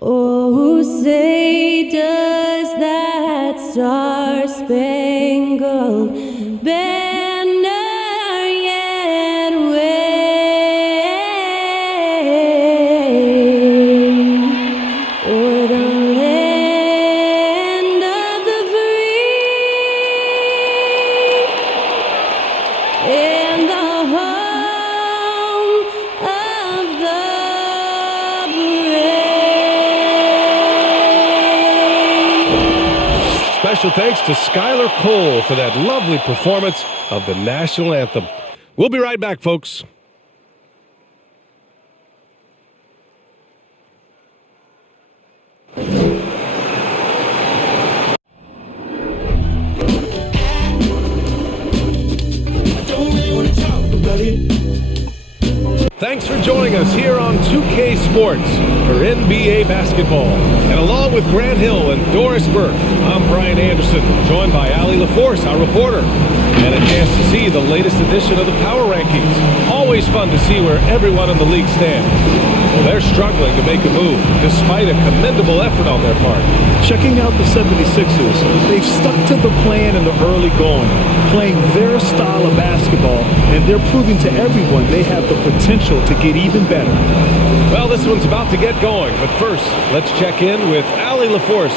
Oh, say does that star-spangled banner yet wave o'er the land of the free and the home of the brave. Special thanks to Skylar Cole for that lovely performance of the national anthem. We'll be right back, folks. Thanks for joining us here on 2K Sports for NBA basketball. And along with Grant Hill and Doris Burke, I'm Brian Anderson, joined by Allie LaForce, our reporter, and a chance to see the latest edition of the Power Rankings. Always fun to see where everyone in the league stands. Well, they're struggling to make a move, despite a commendable effort on their part. Checking out the 76ers, they've stuck to the plan in the early going, playing their style of basketball, and they're proving to everyone they have the potential to get even better. Well, this one's about to get going, but first, let's check in with Allie LaForce.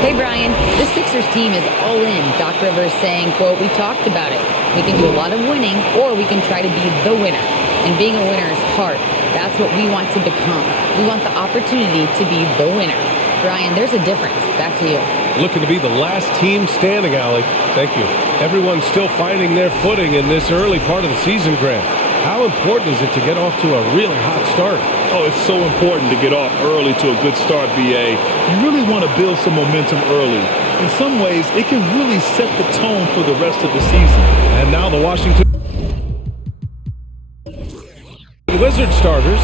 Hey, Brian. This Sixers team is all in. Doc Rivers saying, quote, "We talked about it. We can do a lot of winning, or we can try to be the winner. And being a winner is hard. That's what we want to become. We want the opportunity to be the winner." Brian, there's a difference. Back to you. Looking to be the last team standing, Allie. Thank you. Everyone's still finding their footing in this early part of the season, Grant. How important is it to get off to a really hot start? Oh, it's so important to get off early to a good start, BA. You really want to build some momentum early. In some ways, it can really set the tone for the rest of the season. And now the Washington Wizards starters.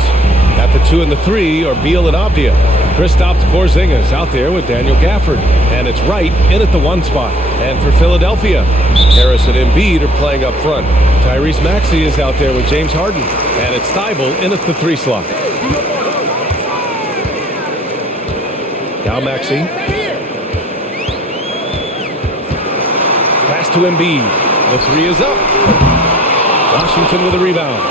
At the 2 and the 3 are Beal and Avdija. Kristaps Porzingis out there with Daniel Gafford. And it's Wright in at the 1 spot. And for Philadelphia, Harris and Embiid are playing up front. Tyrese Maxey is out there with James Harden. And it's Thybulle in at the 3 slot. Now Maxey. Pass to Embiid. The 3 is up. Washington with a rebound.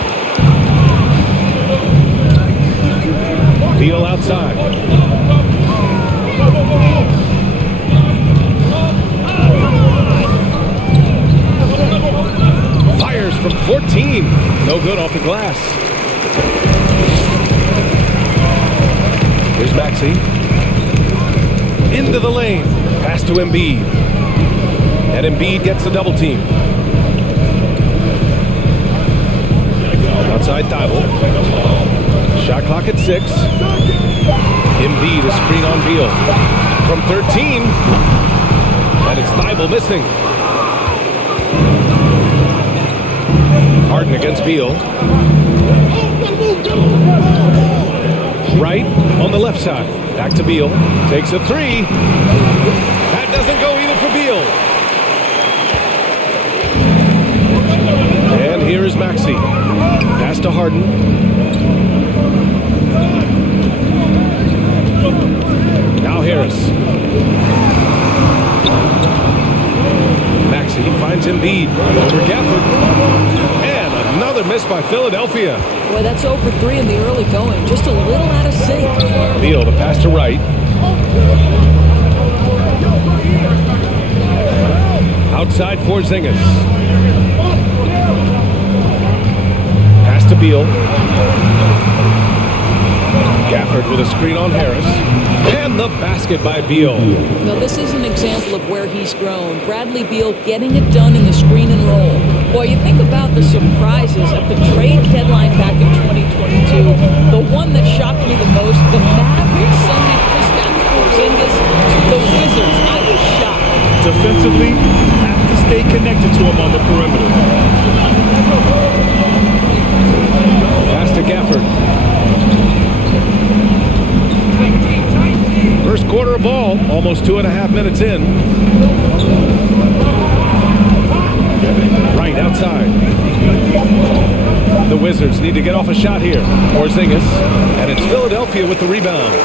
Beal outside. Fires from 14. No good off the glass. Here's Maxey. Into the lane. Pass to Embiid. And Embiid gets the double team. Outside Thybulle. Shot clock at 6. Embiid, a screen on Beal. From 13. And it's Thybulle missing. Harden against Beal. Wright on the left side. Back to Beal. Takes a 3. That doesn't go either for Beal. And here is Maxey. Pass to Harden. Now Harris. Maxey finds Embiid over Gafford. And another miss by Philadelphia. Boy, that's 0 for 3 in the early going. Just a little out of sync. Beal to pass to Wright. Outside Porzingis. Pass to Beal. Gafford with a screen on Harris. And the basket by Beal. Now, this is an example of where he's grown. Bradley Beal getting it done in the screen and roll. Boy, you think about the surprises at the trade deadline back in 2022. The one that shocked me the most, the Mavericks sending Kristaps Porzingis to the Wizards. I was shocked. Defensively, have to stay connected to him on the perimeter. Pass to Gafford. First quarter of ball, almost 2.5 minutes in. Right outside. The Wizards need to get off a shot here. Porzingis, and it's Philadelphia with the rebound.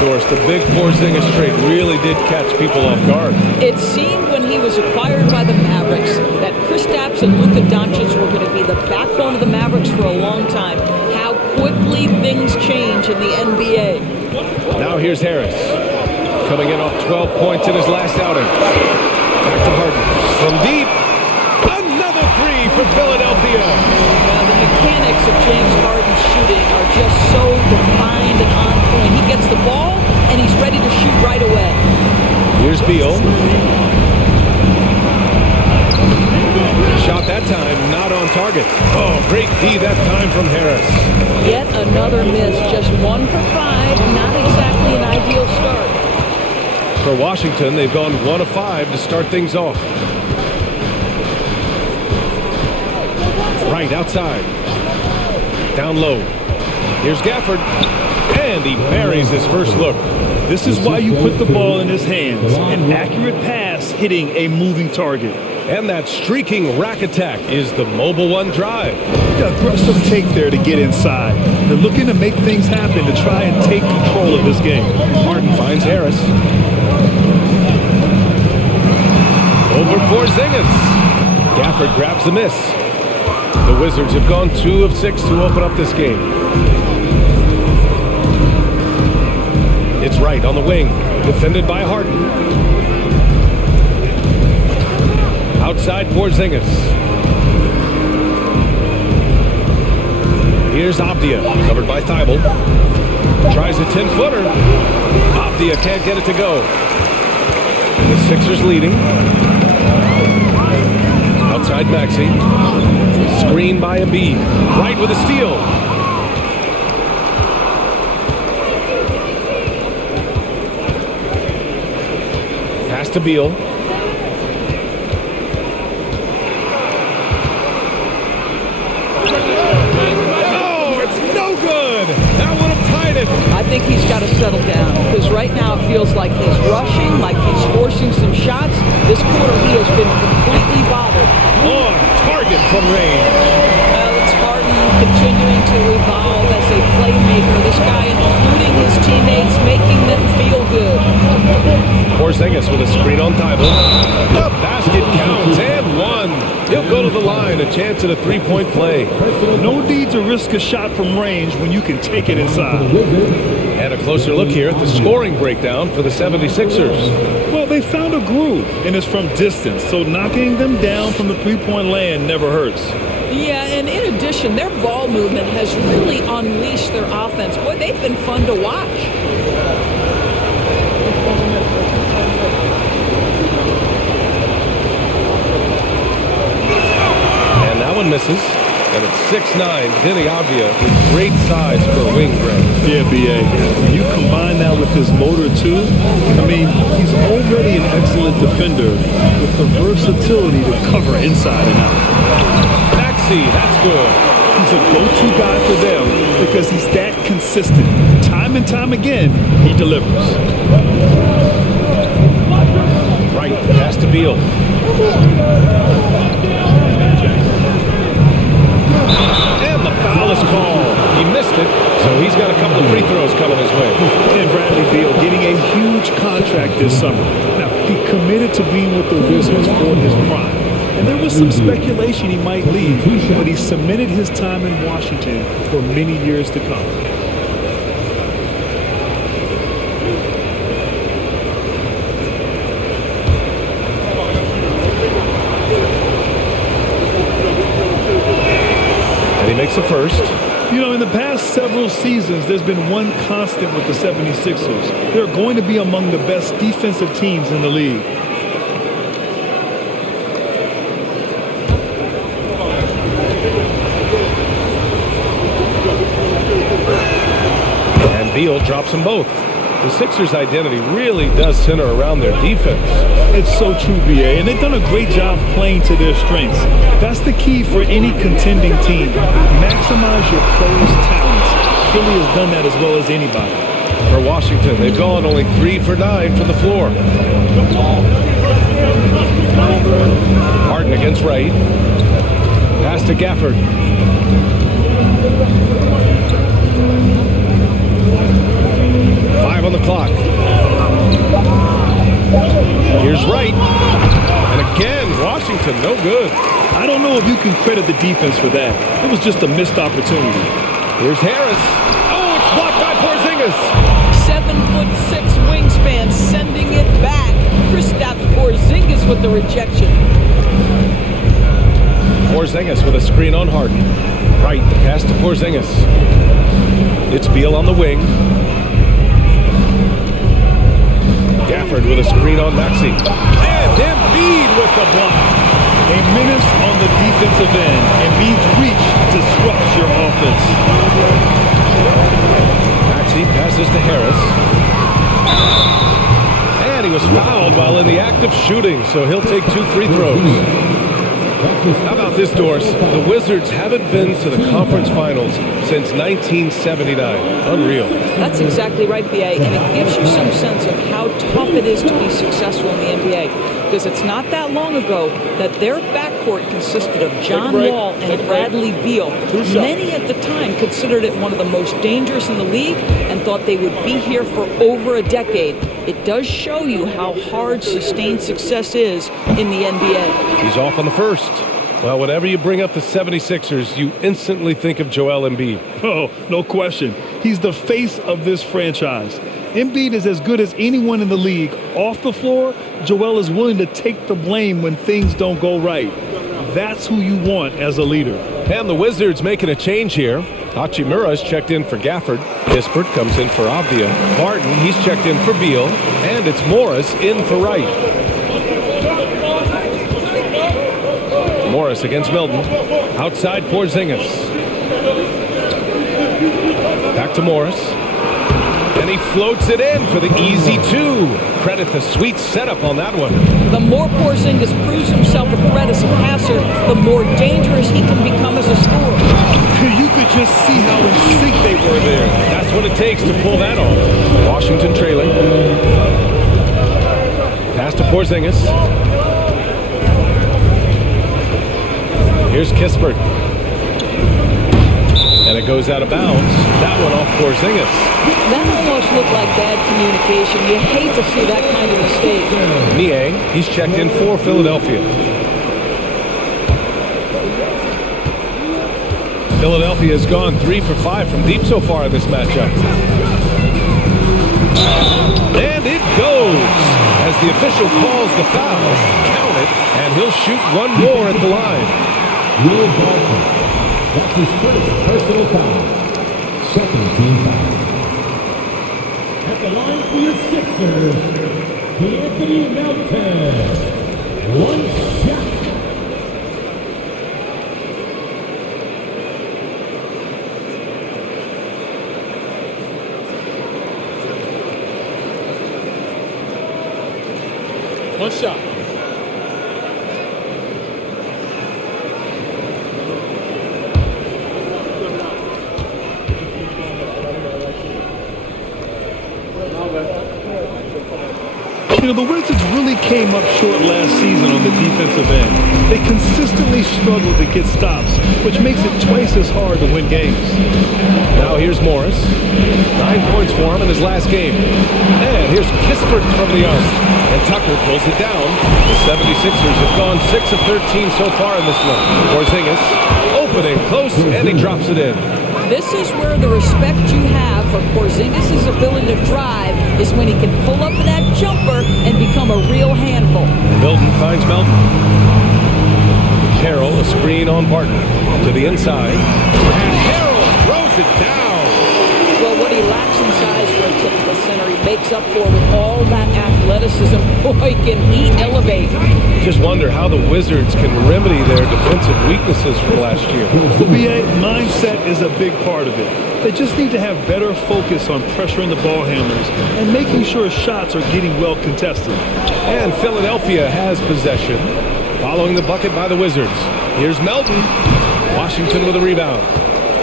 Doris, the big Porzingis trade really did catch people off guard. It seemed when he was acquired by the Mavericks that Kristaps and Luka Doncic were going to be the backbone of the Mavericks for a long time. How quickly things change in the NBA. Now here's Harris, coming in off 12 points in his last outing. Back to Harden. From deep, another three for Philadelphia. The mechanics of James Harden's shooting are just so defined and on point. He gets the ball, and he's ready to shoot right away. Here's Beal. Shot that time, not on target. Oh, great D that time from Harris. Yet another miss, just 1 for 5, not exactly an ideal start. For Washington, they've gone 1 of 5 to start things off. Right outside. Down low. Here's Gafford. And he buries his first look. This is why you put the ball in his hands. An accurate pass hitting a moving target. And that streaking rack attack is the Mobile One drive. Aggressive take there to get inside. They're looking to make things happen to try and take control of this game. Harden finds Harris. Over Porzingis. Gafford grabs the miss. The Wizards have gone 2 of 6 to open up this game. It's right on the wing, defended by Harden. Outside Porzingis. Here's Avdia, covered by Thibault. Tries a 10-footer. Avdia can't get it to go. The Sixers leading. Outside Maxey. Screen by Embiid. Right with a steal. Pass to Beal. Oh, it's no good. That would have tied it. I think he's got to settle down because right now it feels like he's rushing, like he's forcing some shots. This quarter he has been completely bothered. On target from range. Well, it's Harden continuing to evolve as a playmaker. This guy including his teammates, making them feel good. Porzingis with a screen on Thibault. The basket counts and 1. He'll go to the line, a chance at a 3-point play. No need to risk a shot from range when you can take it inside. And a closer look here at the scoring breakdown for the 76ers. Well, they found a groove, and it's from distance, so knocking them down from the three-point land never hurts. Yeah, and in addition, their ball movement has really unleashed their offense. Boy, they've been fun to watch. And that one misses. And it's 6'9", Deni Avdia with great size for a wing grab. Yeah, B.A. You combine that with his motor, too. I mean, he's already an excellent defender with the versatility to cover inside and out. Maxey, that's good. He's a go-to guy for them because he's that consistent. Time and time again, he delivers. Right, pass to Beal. And the foul is called. He missed it, so he's got a couple of free throws coming his way. And Bradley Beal getting a huge contract this summer. Now, he committed to being with the Wizards for his prime. And there was some speculation he might leave, but he cemented his time in Washington for many years to come. And he makes the first. You know, in the past several seasons, there's been one constant with the 76ers. They're going to be among the best defensive teams in the league. And Beal drops them both. The Sixers' identity really does center around their defense. It's so true, B.A., and they've done a great job playing to their strengths. That's the key for any contending team. Maximize your players' talents. Philly has done that as well as anybody. For Washington, they've gone only 3 for 9 from the floor. Harden against Wright. Pass to Gafford. Five on the clock. to no good. I don't know if you can credit the defense for that. It was just a missed opportunity. Here's Harris. Oh, it's blocked by Porzingis. 7'6" wingspan, sending it back. Kristaps Porzingis with the rejection. Porzingis with a screen on Harden. Right, the pass to Porzingis. It's Beal on the wing. Gafford with a screen on Maxey. And Embiid with the block. A menace on the defensive end. Embiid's reach disrupts your offense. Maxey passes to Harris. And he was fouled while in the act of shooting, so he'll take 2 free throws. How about this, Doris? The Wizards haven't been to the conference finals since 1979. Unreal. That's exactly right, B.A., and it gives you some sense of how tough it is to be successful in the NBA. Because it's not that long ago that their backcourt consisted of John Wall and Bradley Beal. Many at the time considered it one of the most dangerous in the league and thought they would be here for over a decade. It does show you how hard sustained success is in the NBA. He's off on the first. Well, whenever you bring up the 76ers, you instantly think of Joel Embiid. Oh, no question. He's the face of this franchise. Embiid is as good as anyone in the league. Off the floor, Joel is willing to take the blame when things don't go right. That's who you want as a leader. And the Wizards making a change here. Hachimura's checked in for Gafford. Kispert comes in for Avdia. Barton, he's checked in for Beal. And it's Morris in for Wright. Morris against Milton. Outside Porzingis. Back to Morris. And he floats it in for the easy 2. Credit the sweet setup on that one. The more Porzingis proves himself a threat as a passer, the more dangerous he can become as a scorer. You could just see how in sync they were there. That's what it takes to pull that off. Washington trailing. Pass to Porzingis. Here's Kispert. And it goes out of bounds. That one off Porzingis. That almost looked like bad communication. You hate to see that kind of mistake. Niang, he's checked in for Philadelphia. Philadelphia has gone 3 for 5 from deep so far in this matchup. And it goes as the official calls the foul. Count it, and he'll shoot one more at the line. Will Barton. That's his first personal foul. Second team foul. At the line for your Sixers, Anthony Melton. One shot. One shot. You know, the Wizards really came up short last season on the defensive end. They consistently struggled to get stops, which makes it twice as hard to win games. Now here's Morris. 9 points for him in his last game. And here's Kispert from the arc. And Tucker pulls it down. The 76ers have gone 6 of 13 so far in this one. Porzingis opening close, and he drops it in. This is where the respect you have for Porzingis' ability to drive is when he can pull up that jumper and become a real handful. Milton finds Melton. Harrell, a screen on Barton. To the inside. And Harrell throws it down. Well, what he lacks in size for a typical center, he makes up for with all that athleticism. Boy, can he elevate. Just wonder how the Wizards can remedy their defensive weaknesses from last year. The BA mindset is a big part of it. They just need to have better focus on pressuring the ball handlers and making sure shots are getting well contested. And Philadelphia has possession. Following the bucket by the Wizards. Here's Melton. Washington with a rebound.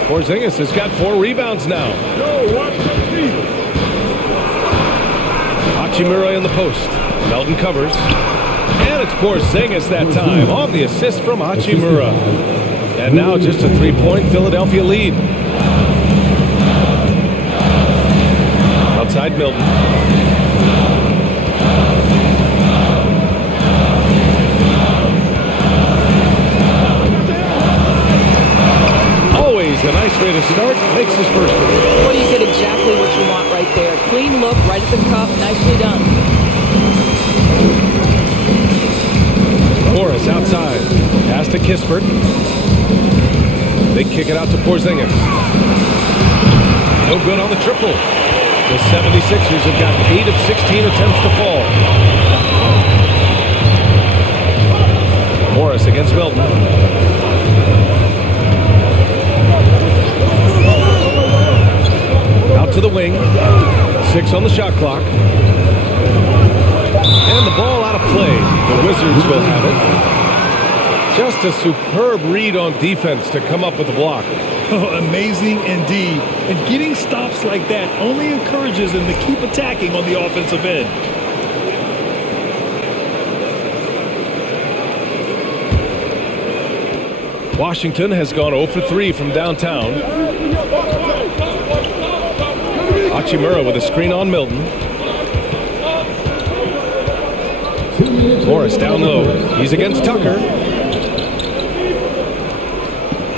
Porzingis has got 4 rebounds now. Hachimura in the post. Melton covers. And it's Porzingis that time on the assist from Hachimura. And now just a 3-point Philadelphia lead. Outside Milton. way to start. Makes his first one. Well, you get exactly what you want right there. Clean look, right at the cup. Nicely done. Morris outside. Pass to Kispert. They kick it out to Porzingis. No good on the triple. The 76ers have got 8 of 16 attempts to fall. Morris against Milton. Out to the wing. 6 on the shot clock. And the ball out of play. The Wizards will have it. Just a superb read on defense to come up with the block. Oh, amazing indeed. And getting stops like that only encourages them to keep attacking on the offensive end. Washington has gone 0 for 3 from downtown. Hachimura with a screen on Milton. Morris down low. He's against Tucker.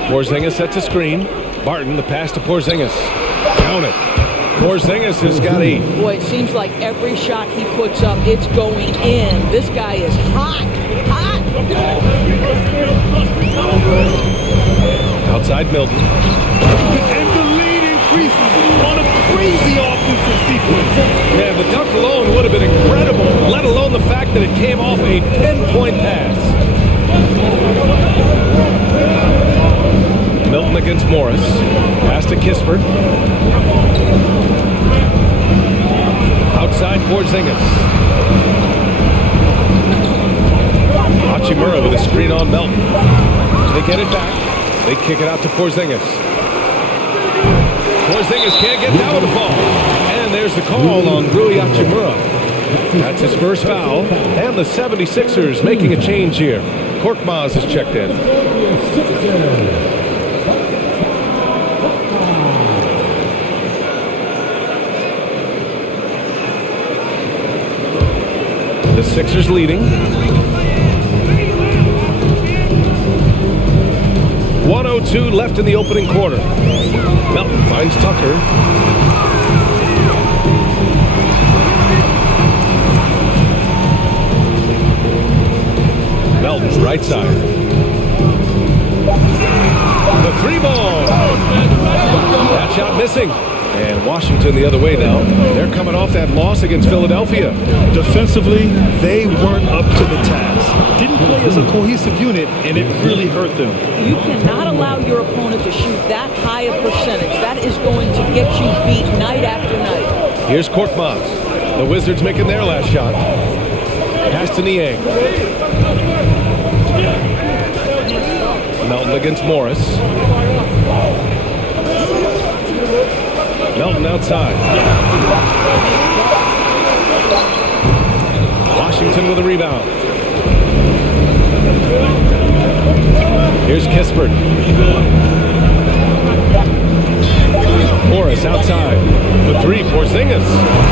Porzingis sets a screen. Barton, the pass to Porzingis. Count it. Porzingis has got 8. Boy, it seems like every shot he puts up, it's going in. This guy is hot. Hot. Outside Milton. And the lead increases on a crazy offensive sequence. Yeah, the dunk alone would have been incredible, let alone the fact that it came off a pinpoint pass. Milton against Morris. Pass to Kispert. Outside Porzingis. Hachimura with a screen on Milton. They get it back. They kick it out to Porzingis. Porzingis can't get that one to fall. And there's the call on Rui Hachimura. That's his first foul. And the 76ers making a change here. Korkmaz is checked in. The Sixers leading. 1:02 left in the opening quarter. Melton finds Tucker. Melton's right side. The 3-ball. That shot missing. And Washington the other way now. They're coming off that loss against Philadelphia. Defensively, they weren't up to the task. Didn't play as a cohesive unit, and it really hurt them. You cannot allow your opponent to shoot that high a percentage. That is going to get you beat night after night. Here's Korkmaz. The Wizards making their last shot. Pass to Niang. Melton against Morris. Melton outside. Washington with a rebound. Here's Kispert. Morris outside. The 3, Porzingis.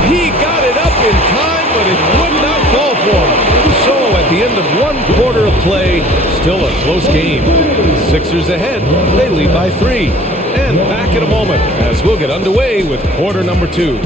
He got it up in time, but it would not fall for him. So at the end of 1 quarter of play, still a close game. Sixers ahead. They lead by 3. And back in a moment as we'll get underway with quarter number 2.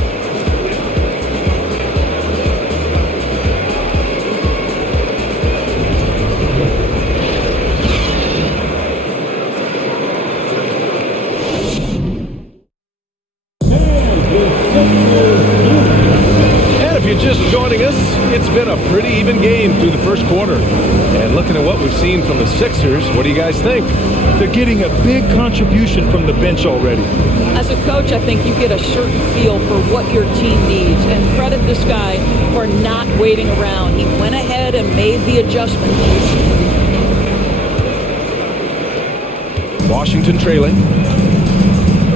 And if you're just joining us, it's been a pretty even game through the first quarter. And looking at what we've seen from the Sixers, what do you guys think? They're getting a big contribution from the bench already. As a coach, I think you get a certain feel for what your team needs. And credit this guy for not waiting around. He went ahead and made the adjustment. Washington trailing.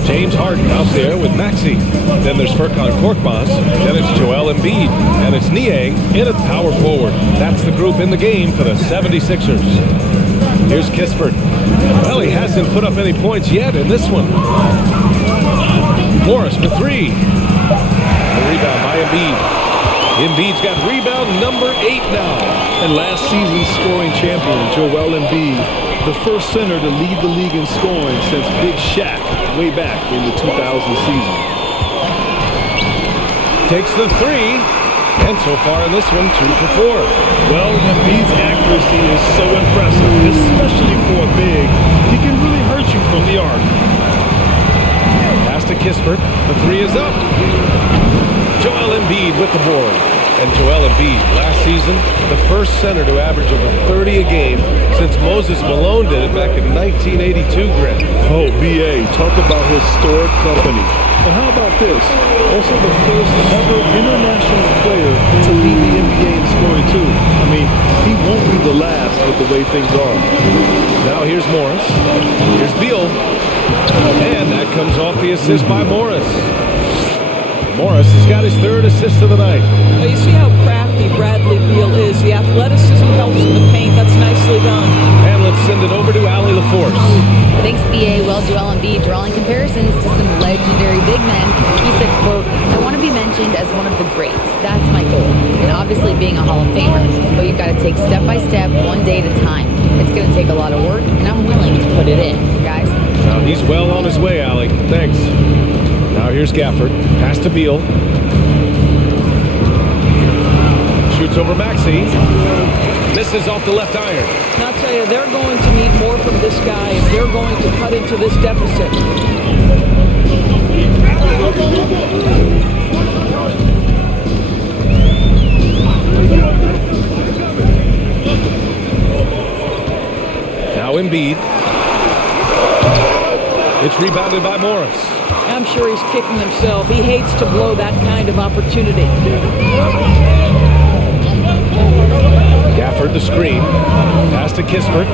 James Harden out there with Maxey. Then there's Furkan Korkmaz. Then it's Joel Embiid. And it's Niang in at power forward. That's the group in the game for the 76ers. Here's Kispert. Well, he hasn't put up any points yet in this one. Morris for 3. The rebound by Embiid. Embiid's got rebound number 8 now. And last season's scoring champion, Joel Embiid, the first center to lead the league in scoring since Big Shaq way back in the 2000 season. Takes the three, and so far in this one, 2 for 4. Well, Embiid's accuracy is so impressive, especially for a big. He can really hurt you from the arc. Pass to Kispert. The three is up. Joel Embiid with the board. And Joel Embiid, last season, the first center to average over 30 a game since Moses Malone did it back in 1982, Grant. Oh, B.A., talk about historic company. And how about this? Also the first ever international player to lead the NBA in scoring, too. I mean, he won't be the last with the way things are. Now here's Morris. Here's Beal. And that comes off the assist by Morris. Morris has got his third assist of the night. Well, you see how crafty Bradley Beal is. The athleticism helps in the paint. That's nicely done. And let's send it over to Ali LaForce. Thanks, BA. Well, Joel Embiid drawing comparisons to some legendary big men. He said, quote, "I want to be mentioned as one of the greats. That's my goal. And obviously being a Hall of Famer. But you've got to take step by step, one day at a time. It's going to take a lot of work, and I'm willing to put it in, guys." Now he's well on his way, Ali. Thanks. Now here's Gafford. Pass to Beal. Shoots over Maxey. Misses off the left iron. And I'll tell you, they're going to need more from this guy if they're going to cut into this deficit. Now Embiid. It's rebounded by Morris. I'm sure he's kicking himself. He hates to blow that kind of opportunity. Gafford the screen. Pass to Kispert.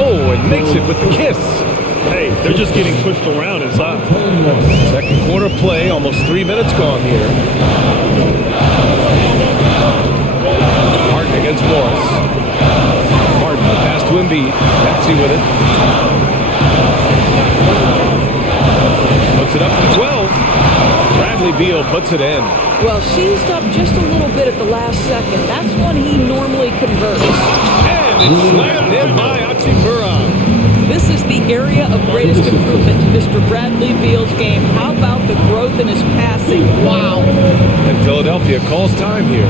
Oh, and makes it with the kiss. Hey, they're just getting pushed around inside. Second quarter play, almost 3 minutes gone here. Harden against Morris. Harden, pass to Embiid. Maxey with it. Puts it up from 12. Bradley Beal puts it in. Well, seized up just a little bit at the last second. That's when he normally converts. And it's slammed in by Hachimura. This is the area of greatest improvement in Mr. Bradley Beal's game. How about the growth in his passing? Wow. And Philadelphia calls time here.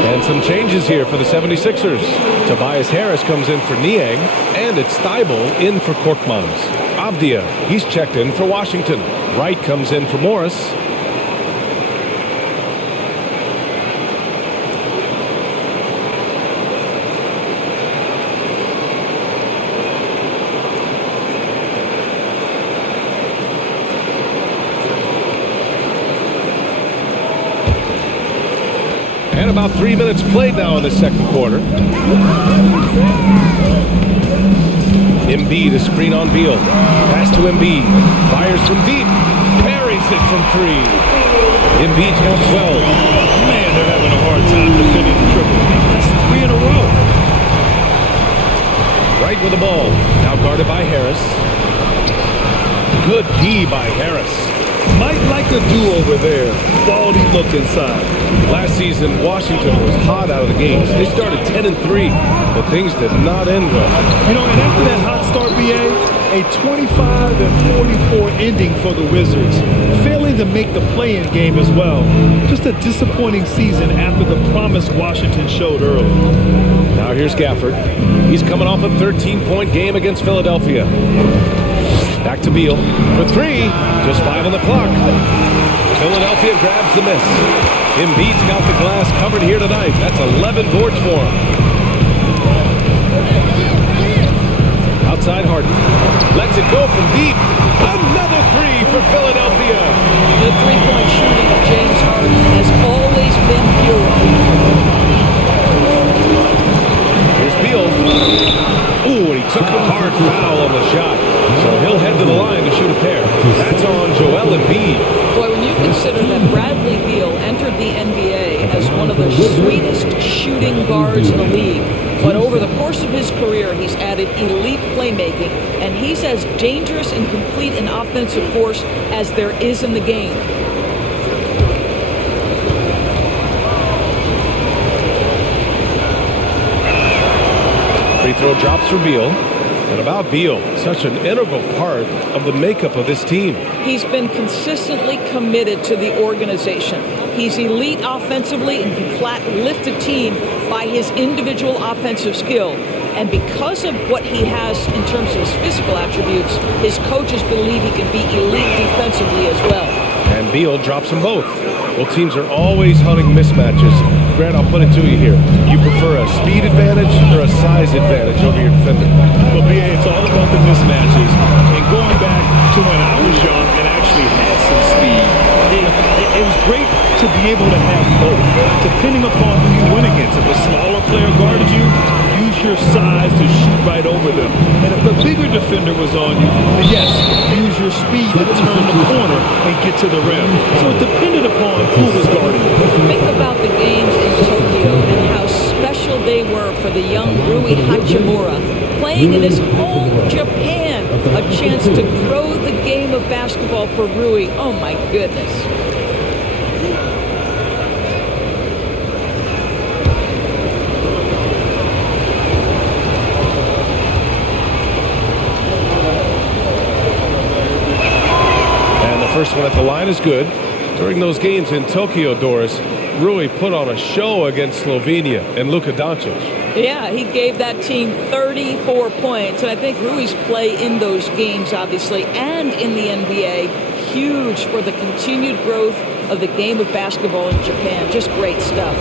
And some changes here for the 76ers. Tobias Harris comes in for Niang, and it's Thibault in for Korkmaz. Avdia, he's checked in for Washington. Wright comes in for Morris. And about 3 minutes played now in the second quarter. Embiid, a screen on Beal. Pass to Embiid. Fires from deep. Parries it from 3. Embiid's got 12. Man, they're having a hard time defending the triple. That's 3 in a row. Right with the ball. Now guarded by Harris. Good D by Harris. Might like a do-over there. Quality look inside. Last season, Washington was hot out of the gates. They started 10-3, but things did not end well. You know, and after that hot start, BA, a 25-44 ending for the Wizards, failing to make the play-in game as well. Just a disappointing season after the promise Washington showed early. Now here's Gafford. He's coming off a 13-point game against Philadelphia. Back to Beal for three. Just 5 on the clock. Philadelphia grabs the miss. Embiid's got the glass covered here tonight. That's 11 boards for him. Outside Harden. Lets it go from deep. Another three for Philadelphia. The three-point shooting of James Harden has always been pure. Here's Beal. Ooh, and he took a hard foul on the shot. So he'll head to the line to shoot a pair. That's on Joel Embiid. Boy, when you consider that Bradley Beal entered the NBA as one of the sweetest shooting guards in the league, but over the course of his career, he's added elite playmaking, and he's as dangerous and complete an offensive force as there is in the game. Free throw drops for Beal. And about Beal, such an integral part of the makeup of this team. He's been consistently committed to the organization. He's elite offensively and can flat lift a team by his individual offensive skill. And because of what he has in terms of his physical attributes, his coaches believe he can be elite defensively as well. And Beal drops them both. Well, teams are always hunting mismatches. Grant, I'll put it to you here. You prefer a speed advantage or a size advantage over your defender? Well, BA, it's all about the mismatches. And going back to when I was young and actually had some speed, it was great to be able to have both, depending upon who you went against. If a smaller player guarded you, use your size to shoot right over them. And if the bigger defender was on you, then yes, use your speed to turn the corner and get to the rim. So it depended upon who was guarding you. Think about the games in Tokyo and how special they were for the young Rui Hachimura. Playing in his home Japan, a chance to grow the game of basketball for Rui. Oh my goodness. First one at the line is good. During those games in Tokyo, Doris, Rui put on a show against Slovenia and Luka Doncic. Yeah, he gave that team 34 points. And I think Rui's play in those games, obviously, and in the NBA, huge for the continued growth of the game of basketball in Japan. Just great stuff.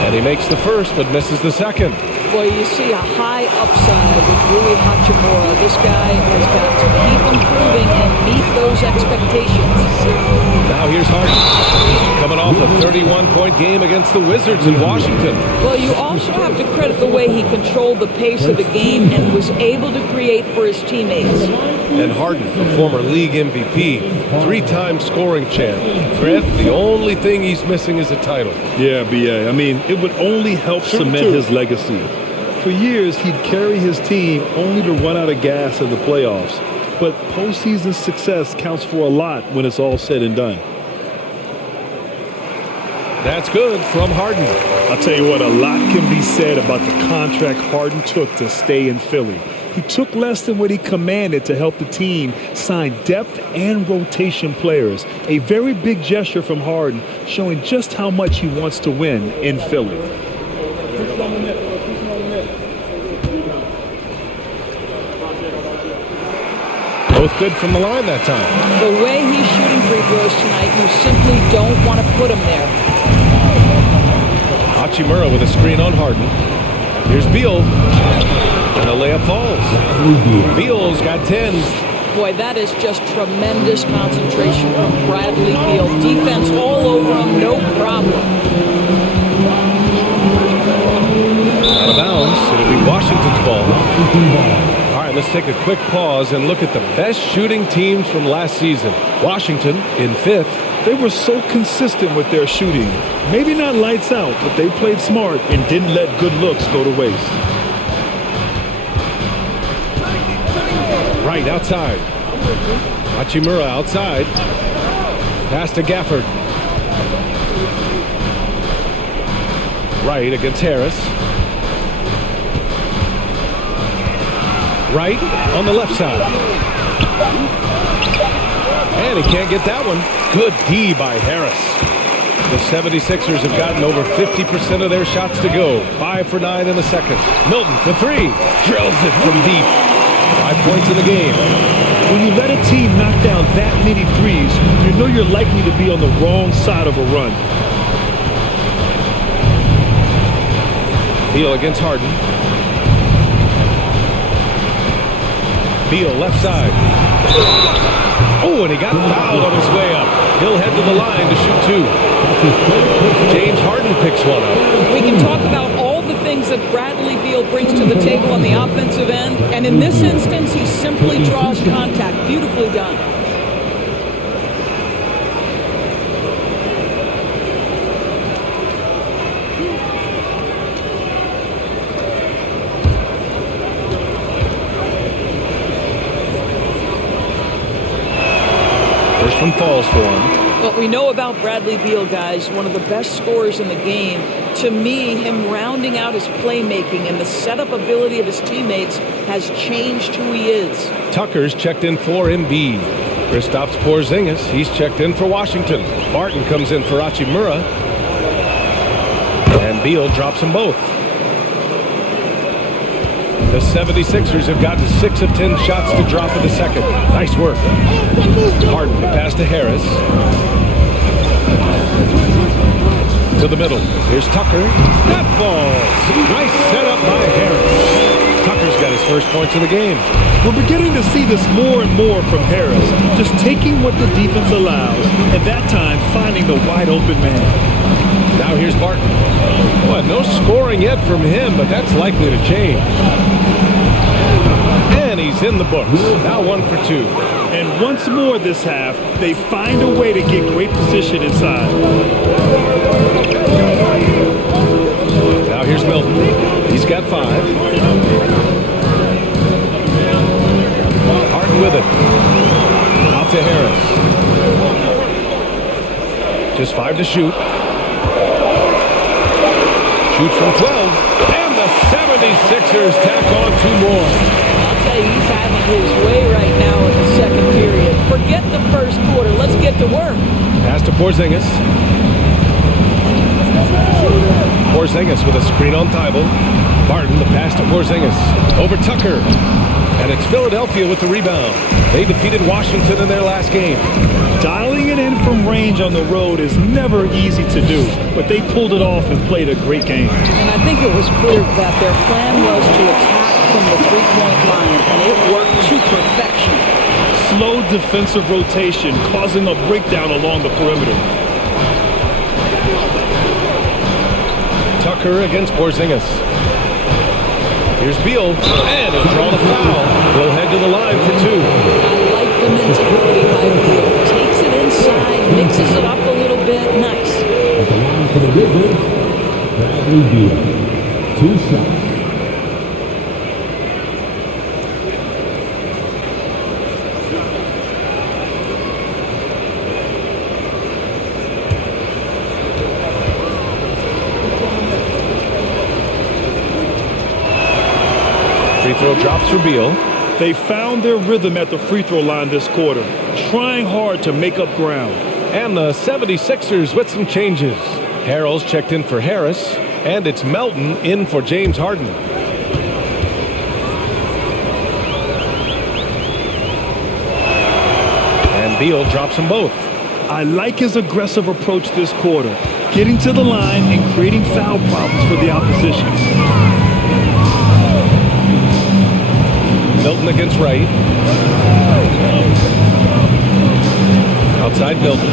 And he makes the first, but misses the second. Boy, you see a high upside with Rui Hachimura. This guy has got to keep improving and meet those expectations. Now here's Harden, coming off a 31-point game against the Wizards in Washington. Well, you also have to credit the way he controlled the pace of the game and was able to create for his teammates. And Harden, a former league MVP, 3-time scoring champ. Grant, the only thing he's missing is a title. Yeah, BA. I mean, it would only help cement his legacy. For years, he'd carry his team only to run out of gas in the playoffs. But postseason success counts for a lot when it's all said and done. That's good from Harden. I'll tell you what, a lot can be said about the contract Harden took to stay in Philly. He took less than what he commanded to help the team sign depth and rotation players. A very big gesture from Harden, showing just how much he wants to win in Philly. Both good from the line that time. The way he's shooting free throws tonight, you simply don't want to put him there. Hachimura with a screen on Harden. Here's Beal. And the layup falls. Beal's got 10. Boy, that is just tremendous concentration from Bradley Beal. Defense all over him, no problem. Out of bounds. It'll be Washington's ball. All right, let's take a quick pause and look at the best shooting teams from last season. Washington in 5th. They were so consistent with their shooting. Maybe not lights out, but they played smart and didn't let good looks go to waste. Right outside. Hachimura outside. Pass to Gafford. Right against Harris. Right on the left side. And he can't get that one. Good D by Harris. The 76ers have gotten over 50% of their shots to go. 5 for 9 in the second. Milton for 3. Drills it from deep. 5 points in the game. When you let a team knock down that many threes, you know you're likely to be on the wrong side of a run. Beal against Harden. Beal left side. Oh, and he got fouled on his way up. He'll head to the line to shoot 2. James Harden picks one up. We can talk about all the things that Bradley Beal brings to the table on the offensive end, and in this instance, he simply draws contact. Beautifully done. First one falls for him. What we know about Bradley Beal, guys, one of the best scorers in the game. To me, him rounding out his playmaking and the setup ability of his teammates has changed who he is. Tucker's checked in for Embiid. Kristaps Porzingis, he's checked in for Washington. Barton comes in for Hachimura. And Beal drops them both. The 76ers have gotten 6 of 10 shots to drop in the second. Nice work. Harden, the pass to Harris. To the middle. Here's Tucker. That falls. Nice setup by Harris. Tucker's got his first points of the game. We're beginning to see this more and more from Harris, just taking what the defense allows, and that time finding the wide open man. Now here's Barton. Well, no scoring yet from him, but that's likely to change. And he's in the books. Now 1 for 2. And once more this half, they find a way to get great position inside. Now here's Milton. He's got 5. Harden with it. Out to Harris. Just 5 to shoot. Shoots from 12. And the 76ers tack on 2 more. I'll tell you, he's having his way right now in the second period. Forget the first quarter. Let's get to work. Pass to Porzingis. Porzingis with a screen on Thibault. Barton, the pass to Porzingis. Over Tucker. And it's Philadelphia with the rebound. They defeated Washington in their last game. Dialing it in from range on the road is never easy to do, but they pulled it off and played a great game. And I think it was clear that their plan was to attack from the three-point line, and it worked to perfection. Slow defensive rotation causing a breakdown along the perimeter. Tucker against Porzingis. Here's Beal, and he'll draw the foul. He'll head to the line for 2. I like the mentality by Beal. Takes it inside, mixes it up a little bit. Nice. At the line for the Wizards, Bradley Beal. 2 shots. Free throw drops for Beal. They found their rhythm at the free throw line this quarter, trying hard to make up ground. And the 76ers with some changes. Harrell's checked in for Harris, and it's Melton in for James Harden. And Beal drops them both. I like his aggressive approach this quarter, getting to the line and creating foul problems for the opposition. Milton against Wright. Outside Milton.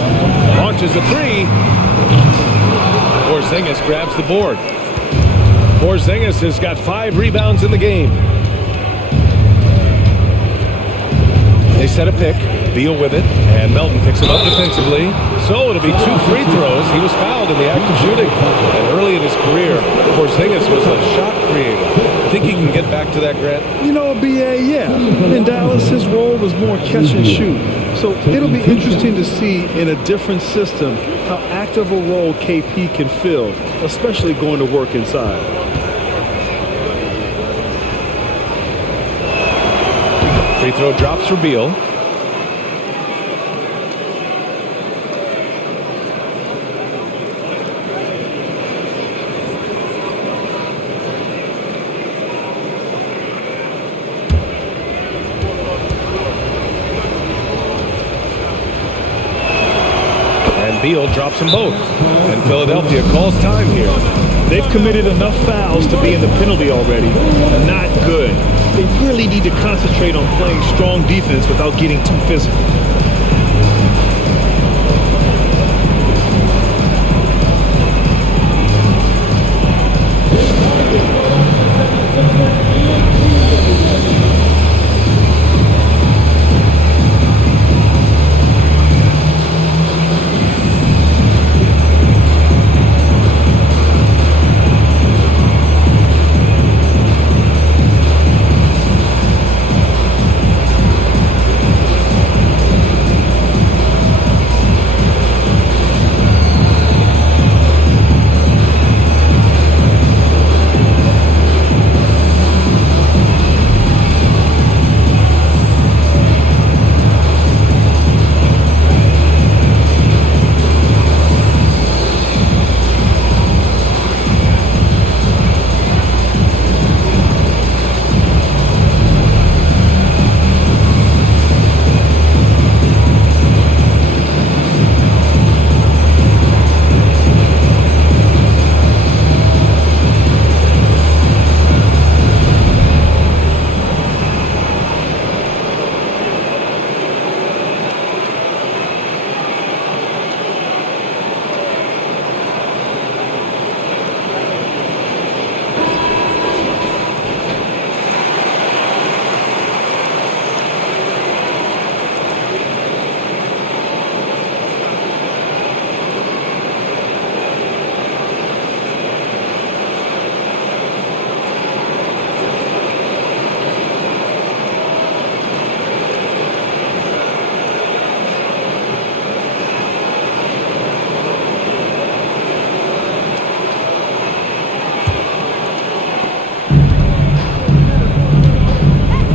Launches a 3. Porzingis grabs the board. Porzingis has got 5 rebounds in the game. They set a pick, Beal with it, and Melton picks him up defensively. So it'll be 2 free throws. He was fouled in the act of shooting. And early in his career, Porzingis was a shot creator. Think he can get back to that, Grant? You know, BA, yeah. In Dallas, his role was more catch and shoot. So it'll be interesting to see in a different system how active a role KP can fill, especially going to work inside. Free throw drops for Beal. Beal drops them both. And Philadelphia calls time here. They've committed enough fouls to be in the penalty already. Not good. They really need to concentrate on playing strong defense without getting too physical.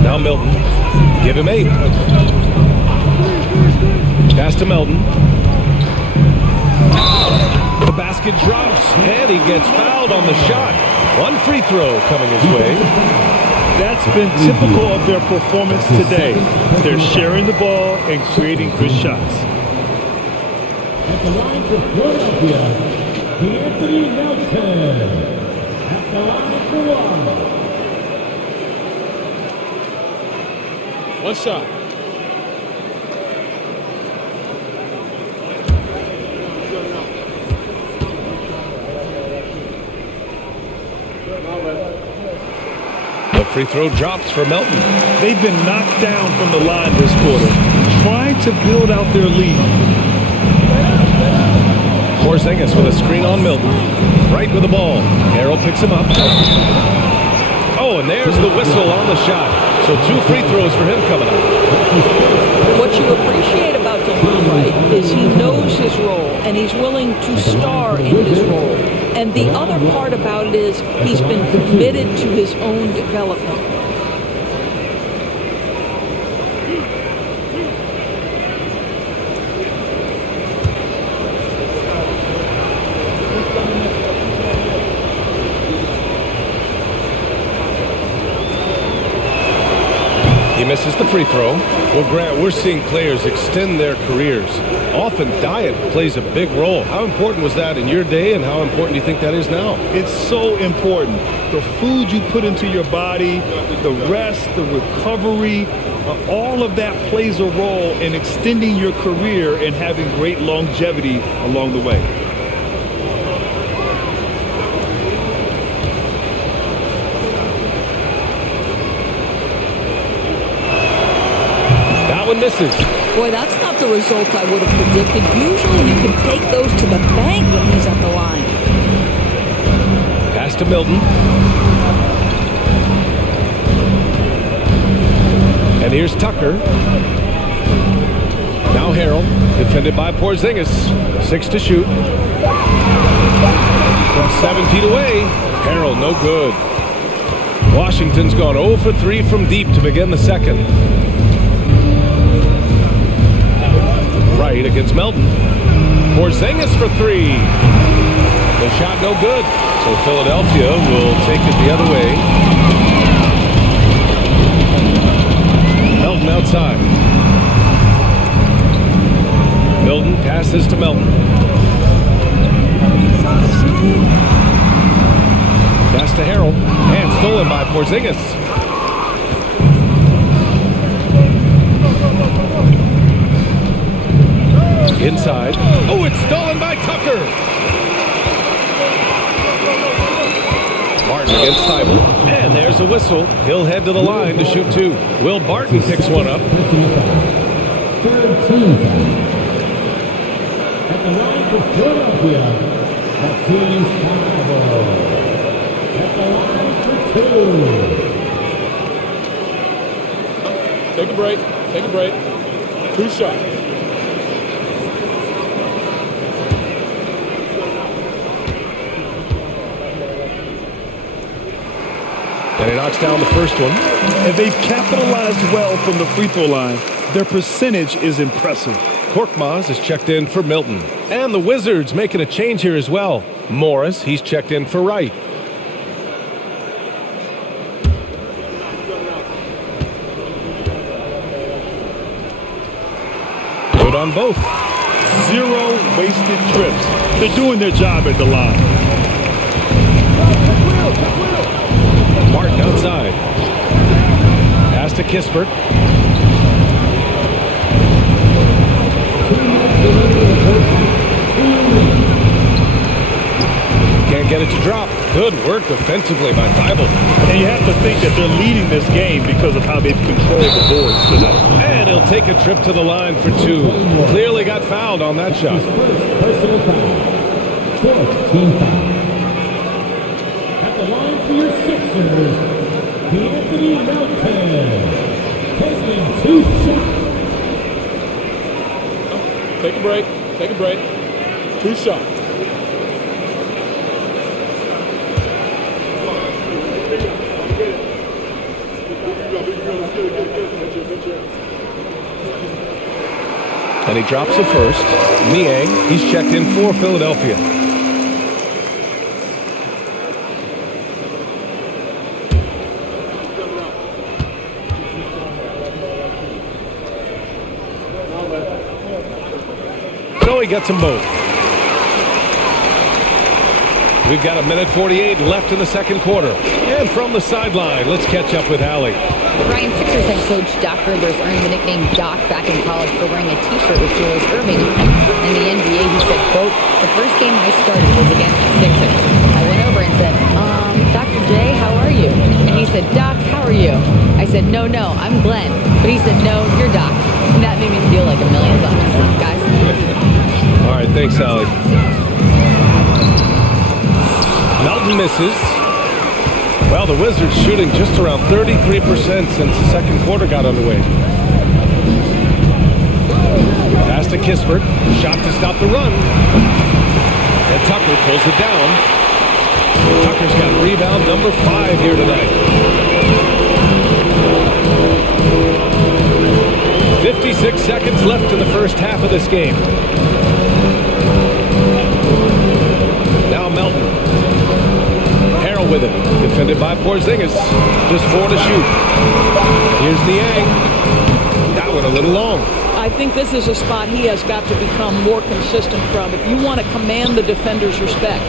Now Milton. Give him 8. Pass to Melton. The basket drops, and he gets fouled on the shot. 1 free throw coming his way. That's been typical of their performance today. They're sharing the ball and creating good shots. At the line for Philadelphia, Anthony Melton. At the line for 1. One shot. The free throw drops for Melton. They've been knocked down from the line this quarter, trying to build out their lead. Porzingis with a screen on Milton. Right with the ball. Harrell picks him up. Oh, and there's the whistle on the shot. So 2 free throws for him coming up. What you appreciate about DeLon Wright is he knows his role and he's willing to star in his role. And the other part about it is he's been committed to his own development. He misses the free throw. Well, Grant, we're seeing players extend their careers. Often diet plays a big role. How important was that in your day, and how important do you think that is now? It's so important. The food you put into your body, the rest, the recovery, all of that plays a role in extending your career and having great longevity along the way. one misses. Boy, that's not the result I would have predicted. Usually you can take those to the bank when he's at the line. Pass to Milton. And here's Tucker. Now Harrell, defended by Porzingis. 6 to shoot. From 7 feet away, Harrell no good. Washington's gone 0 for 3 from deep to begin the second. Right against Melton. Porzingis for 3. The shot no good. So Philadelphia will take it the other way. Melton outside. Milton passes to Melton. Pass to Harrell. And stolen by Porzingis. Inside. Oh, it's stolen by Tucker. Barton against Thybulle. And there's a whistle. He'll head to the line to shoot 2. Will Barton picks one up. Third team foul. At the line for Philadelphia, Matisse Thybulle. At the line for 2. Take a break. Take a break. 2 shots. And he knocks down the first one. And they've capitalized well from the free throw line. Their percentage is impressive. Korkmaz is checked in for Milton. And the Wizards making a change here as well. Morris, he's checked in for Wright. Good on both. 0 wasted trips. They're doing their job at the line. Martin outside. Pass to Kispert. Can't get it to drop. Good work defensively by Thybulle. And you have to think that they're leading this game because of how they've controlled the boards tonight. And he'll take a trip to the line for 2. Clearly got fouled on that shot. Personal foul. Fourth team foul. At the line for your Sixers, Anthony Melton. Taking 2 shots. Take a break. Take a break. 2 shots. And he drops the first. Niang, he's checked in for Philadelphia. So he gets them both. We've got 1:48 left in the second quarter. And from the sideline, let's catch up with Allie. Brian, Sixers head coach Doc Rivers earned the nickname Doc back in college for wearing a T-shirt with Julius Erving. In the NBA, he said, quote, "The first game I started was against the Sixers. I went over and said, Dr. J, how are you?" And he said, "Doc, how are you?" I said, No, I'm Glenn." But he said, "No, you're Doc." And that made me feel like $1 million, guys. All right, thanks, Allie. Melton misses. Well, the Wizards shooting just around 33% since the second quarter got underway. Pass to Kispert. Shot to stop the run. And Tucker pulls it down. Tucker's got rebound number 5 here tonight. 56 seconds left in the first half of this game. Now Melton. Harrell with it. Defended by Porzingis. Just 4 to shoot. Here's Niang. That one a little long. I think this is a spot he has got to become more consistent from if you want to command the defender's respect.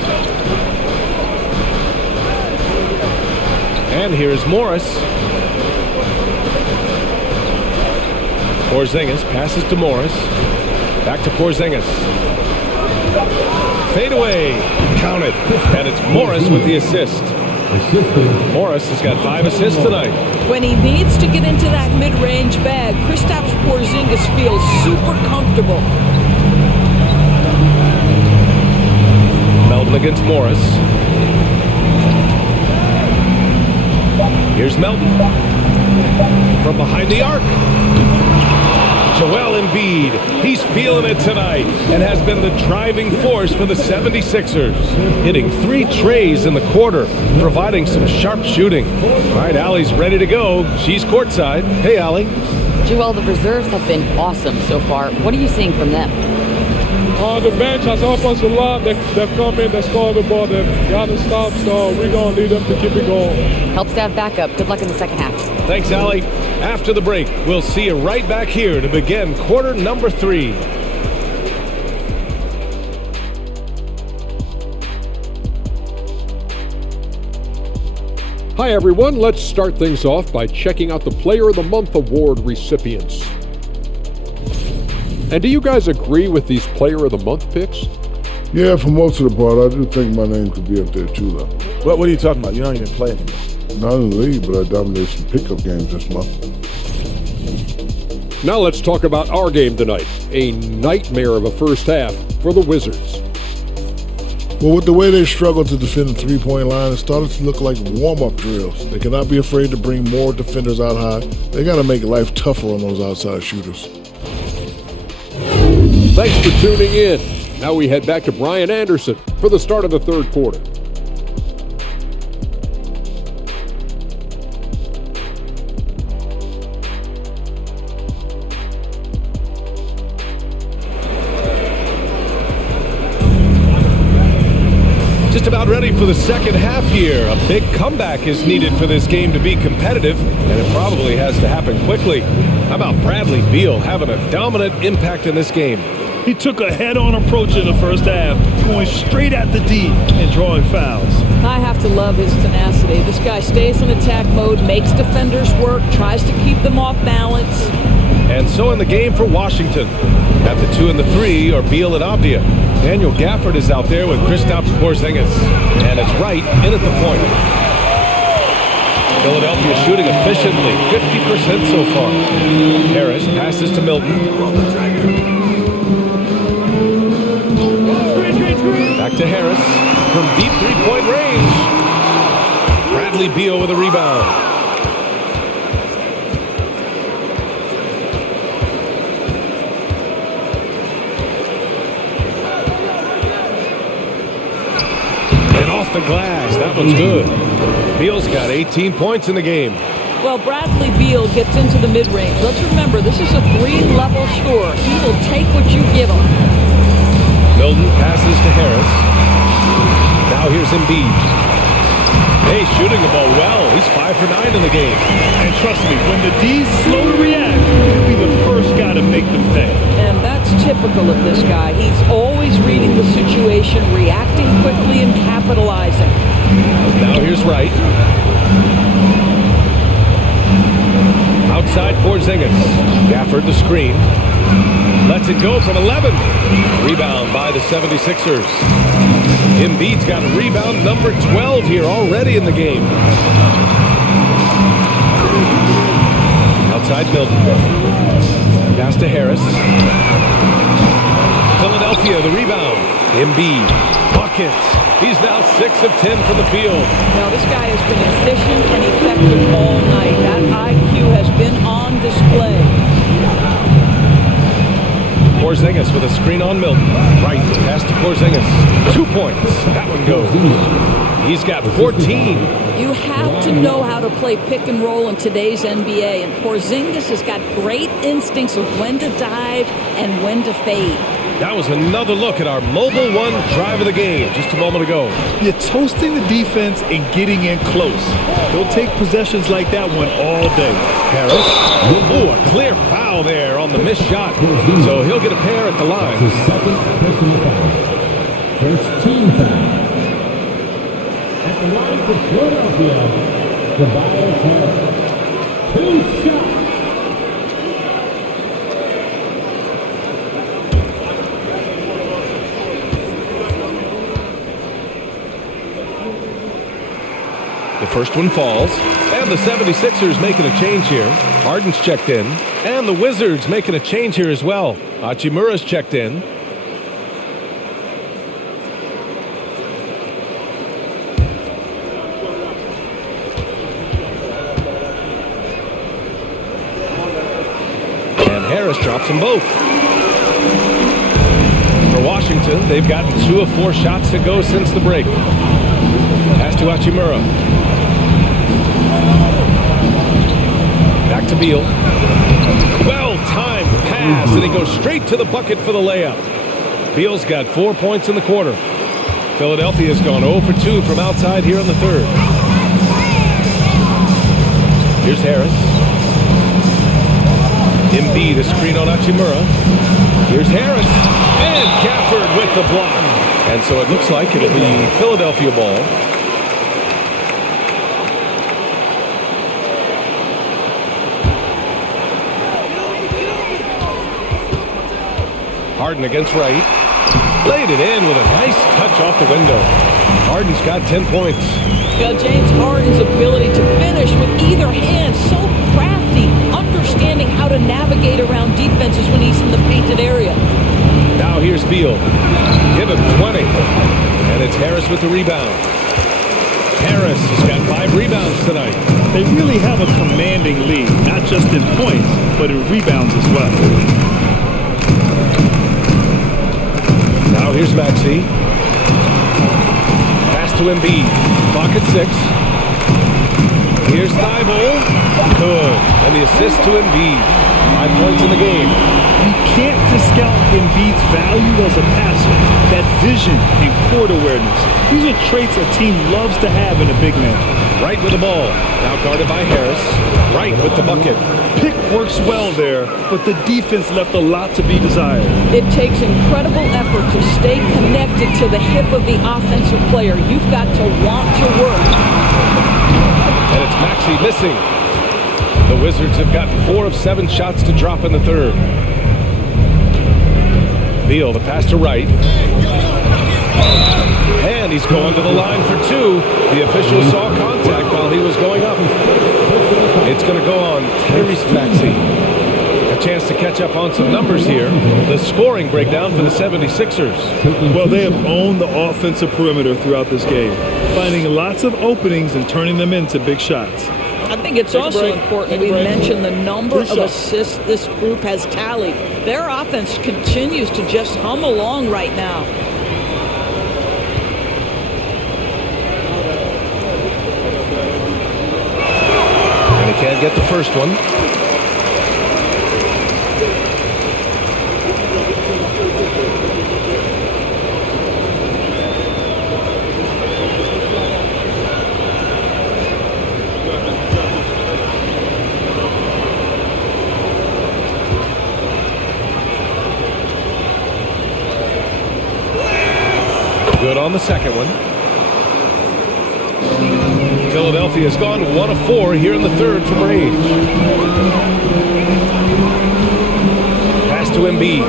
And here's Morris. Porzingis passes to Morris. Back to Porzingis. Fade away. Count it. And it's Morris with the assist. Assisting. Morris has got 5 assists tonight. When he needs to get into that mid-range bag, Kristaps Porzingis feels super comfortable. Melton against Morris. Here's Melton. From behind the arc. Joel Embiid. He's feeling it tonight and has been the driving force for the 76ers. Hitting 3 trays in the quarter, providing some sharp shooting. All right, Allie's ready to go. She's courtside. Hey, Allie. Joel, the reserves have been awesome so far. What are you seeing from them? On the bench, I saw a bunch of lot that come in, that score the ball, that got to stop, so we're going to need them to keep it going. Helps to have backup. Good luck in the second half. Thanks, Allie. After the break, we'll see you right back here to begin quarter number 3. Hi everyone, let's start things off by checking out the Player of the Month award recipients. And do you guys agree with these Player of the Month picks? Yeah, for most of the part, I do think my name could be up there too, though. What are you talking about? You don't even play anymore. Not in the league, but I dominated some pickup games this month. Now let's talk about our game tonight. A nightmare of a first half for the Wizards. Well, with the way they struggled to defend the three-point line, it started to look like warm-up drills. They cannot be afraid to bring more defenders out high. They got to make life tougher on those outside shooters. Thanks for tuning in. Now we head back to Brian Anderson for the start of the third quarter. Just about ready for the second half here. A big comeback is needed for this game to be competitive, and it probably has to happen quickly. How about Bradley Beal having a dominant impact in this game? He took a head-on approach in the first half, going straight at the D and drawing fouls. I have to love his tenacity. This guy stays in attack mode, makes defenders work, tries to keep them off balance. And so in the game for Washington. At the 2 and the 3 are Beal and Avdia. Daniel Gafford is out there with Kristaps Porzingis. And it's Wright in at the point. Philadelphia shooting efficiently, 50% so far. Harris passes to Milton. Back to Harris from deep three-point range. Bradley Beal with a rebound. The glass. That one's good. Beal's got 18 points in the game. Well, Bradley Beal gets into the mid-range. Let's remember, this is a 3-level score. He will take what you give him. Milton passes to Harris. Now here's Embiid. Hey, shooting the ball well. He's 5 for 9 in the game. And trust me, when the D's slow to react, he'll be the first guy to make them pay. And that's typical of this guy. He's always reading the situation, reacting quickly, and capitalizing. Now here's Wright. Outside Porzingis. Gafford the screen. Lets it go from 11. Rebound by the 76ers. Embiid's got rebound number 12 here already in the game. Outside Milton. Pass to Harris. Philadelphia, the rebound. Embiid. Buckets. He's now 6 of 10 from the field. Now, this guy has been efficient and effective all night. That IQ has been on display. Porzingis with a screen on Milton. Right, pass to Porzingis. 2 points. That one goes. He's got 14. You have to know how to play pick and roll in today's NBA, and Porzingis has got great instincts of when to dive and when to fade. That was another look at our Mobile One drive of the game just a moment ago. You're toasting the defense and getting in close. They'll take possessions like that one all day. Harris. Oh, a clear foul there on the missed shot. So he'll get a pair at the line. His second personal foul. First team foul. At the line for Philadelphia, Tobias Harris. 2 shots. first one falls. And the 76ers making a change here. Harden's checked in. And the Wizards making a change here as well. Hachimura's checked in. And Harris drops them both. For Washington, they've gotten 2 of 4 shots to go since the break. Pass to Hachimura. Back to Beal. Well-timed pass, and he goes straight to the bucket for the layup. Beal's got 4 points in the quarter. Philadelphia's gone 0 for 2 from outside here in the third. Here's Harris. Embiid, a screen on Hachimura. Here's Harris. And Gafford with the block. And so it looks like it'll be Philadelphia ball. Harden against Wright. Laid it in with a nice touch off the window. Harden's got 10 points. Yeah, James Harden's ability to finish with either hand, so crafty, understanding how to navigate around defenses when he's in the painted area. Now here's Beal. Give him 20. And it's Harris with the rebound. Harris has got 5 rebounds tonight. They really have a commanding lead, not just in points, but in rebounds as well. Now here's Maxey. Pass to Embiid. Clock at 6. Here's Thibault. Good. And the assist to Embiid. 5 points in the game. You can't discount Embiid's value as a passer. That vision and court awareness. These are traits a team loves to have in a big man. Wright with the ball. Now guarded by Harris. Wright with the bucket. Pick works well there, but the defense left a lot to be desired. It takes incredible effort to stay connected to the hip of the offensive player. You've got to want to work. And it's Maxey missing. The Wizards have gotten 4 of 7 shots to drop in the third. Beal, the pass to Wright. And he's going to the line for 2. The official saw contact while he was going up. It's going to go on Tyrese Maxey. A chance to catch up on some numbers here. The scoring breakdown for the 76ers. Well, they have owned the offensive perimeter throughout this game, finding lots of openings and turning them into big shots. I think it's also important we mention the number of assists this group has tallied. Their offense continues to just hum along right now. And he can't get the first one. Good on the second one. Philadelphia's gone 1 of 4 here in the third from range. Pass to Embiid.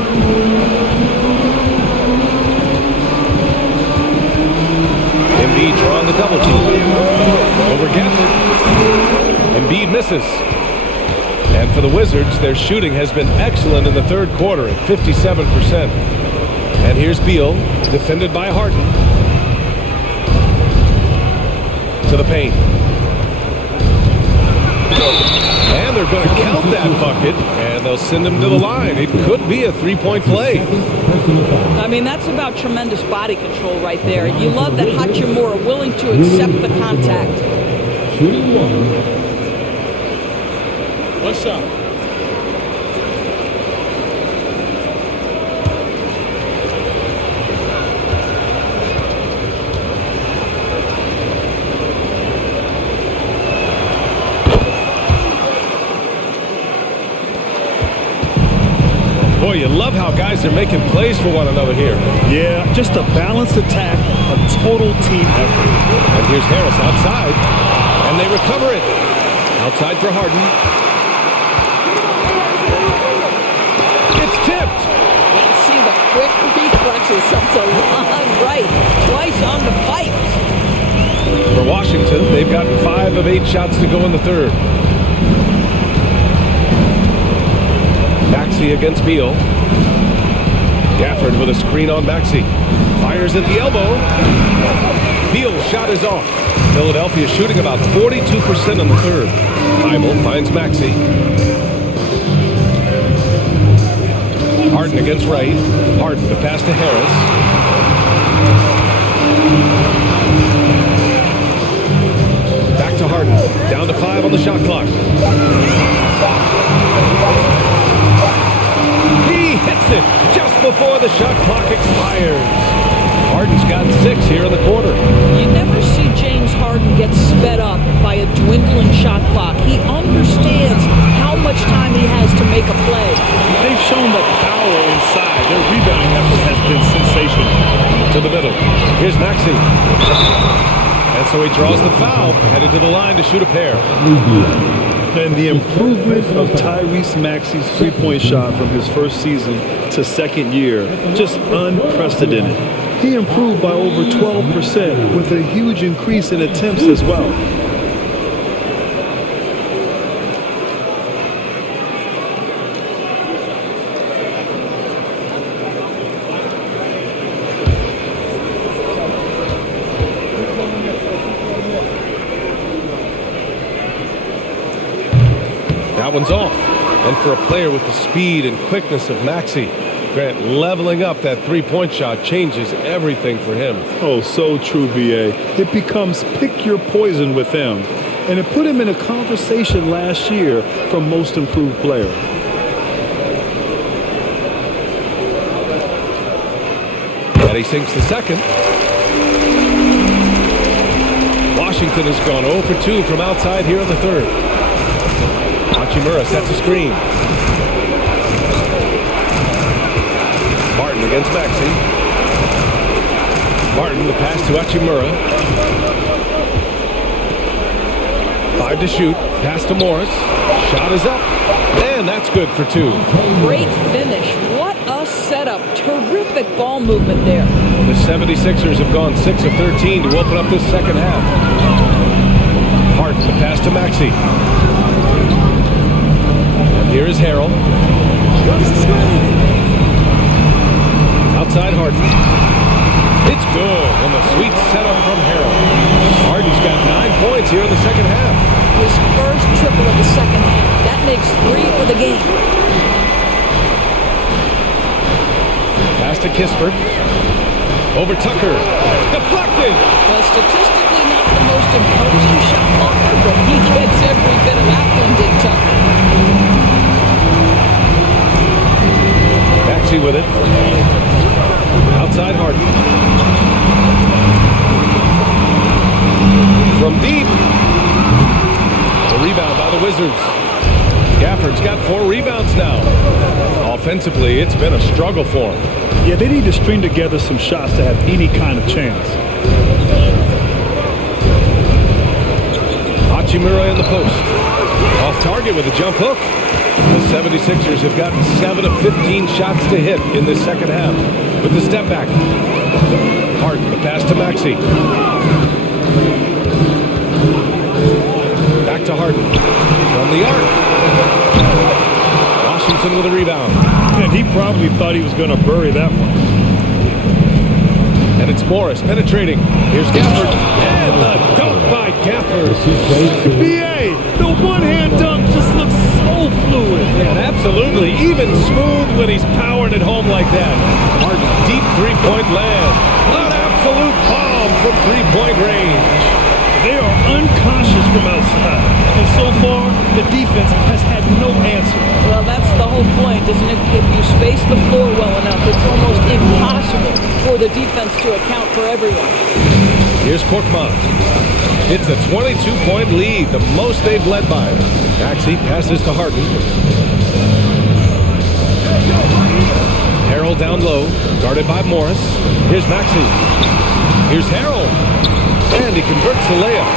Embiid drawing the double team. Over Gafford. Embiid misses. And for the Wizards, their shooting has been excellent in the third quarter at 57%. And here's Beal, defended by Harden. To the paint. And they're going to count that bucket, and they'll send him to the line. It could be a 3-point play. I mean, that's about tremendous body control right there. You love that Hachimura willing to accept the contact. One shot. Boy, you love how guys are making plays for one another here. Yeah, just a balanced attack, a total team effort. And here's Harris outside, and they recover it. Outside for Harden. It's tipped. You see the quick reflexes of DeLon Wright, twice on the pipes. For Washington, they've gotten 5 of 8 shots to go in the third. Maxey against Beal. Gafford with a screen on Maxey. Fires at the elbow. Beal's shot is off. Philadelphia shooting about 42% in the third. Bible finds Maxey. Harden against Wright. Harden to pass to Harris. Back to Harden. Down to 5 on the shot clock. He hits it just before the shot clock expires. Harden's got 6 here in the quarter. You never see James Harden get sped up by a dwindling shot clock. He understands how much time he has to make a play. They've shown the power inside. Their rebounding effort has been sensational. To the middle. Here's Maxey. And so he draws the foul, headed to the line to shoot a pair. And the improvement of Tyrese Maxey's three-point shot from his first season to second year, just unprecedented. He improved by over 12% with a huge increase in attempts as well. That one's off. And for a player with the speed and quickness of Maxey, Grant, leveling up that three-point shot changes everything for him. Oh, so true, B.A. It becomes pick your poison with him. And it put him in a conversation last year for most improved player. And he sinks the second. Washington has gone 0 for 2 from outside here in the third. Hachimura sets a screen. Martin against Maxey. Martin, the pass to Hachimura. 5 to shoot. Pass to Morris. Shot is up. And that's good for 2. Great finish. What a setup. Terrific ball movement there. The 76ers have gone 6 of 13 to open up this second half. Harden, the pass to Maxey. And here is Harrell. Outside Harden. It's good on the sweet setup from Harrell. Harden's got 9 points here in the second half. His first triple of the second half. That makes 3 for the game. Pass to Kispert. Over Tucker. Deflected. Well, statistically not the most imposing shot blocker, but he gets every bit of that one, did Tucker. Maxey with it. Outside Harden. From deep. A rebound by the Wizards. Gafford's got 4 rebounds now. Offensively, it's been a struggle for him. Yeah, they need to string together some shots to have any kind of chance. Hachimura in the post. Off target with a jump hook. The 76ers have gotten 7 of 15 shots to hit in this second half. With the step back. Harden, the pass to Maxey. Back to Harden. From the arc. Washington with a rebound. And he probably thought he was going to bury that one. And it's Morris penetrating. Here's Gafford. And the dunk by Gafford. B.A., the one-hand dunk just looks so fluid. And absolutely even smooth when he's powering it home like that. Harden, deep three-point land. An absolute bomb from three-point range. They are unconscious from outside. And so far, the defense has had no answer. Well, that's the whole point, isn't it? If you space the floor well enough, it's almost impossible for the defense to account for everyone. Here's Korkmaz. It's a 22-point lead, the most they've led by. Maxey passes to Harden. Harrell down low, guarded by Morris. Here's Maxey. Here's Harrell. And he converts the layup.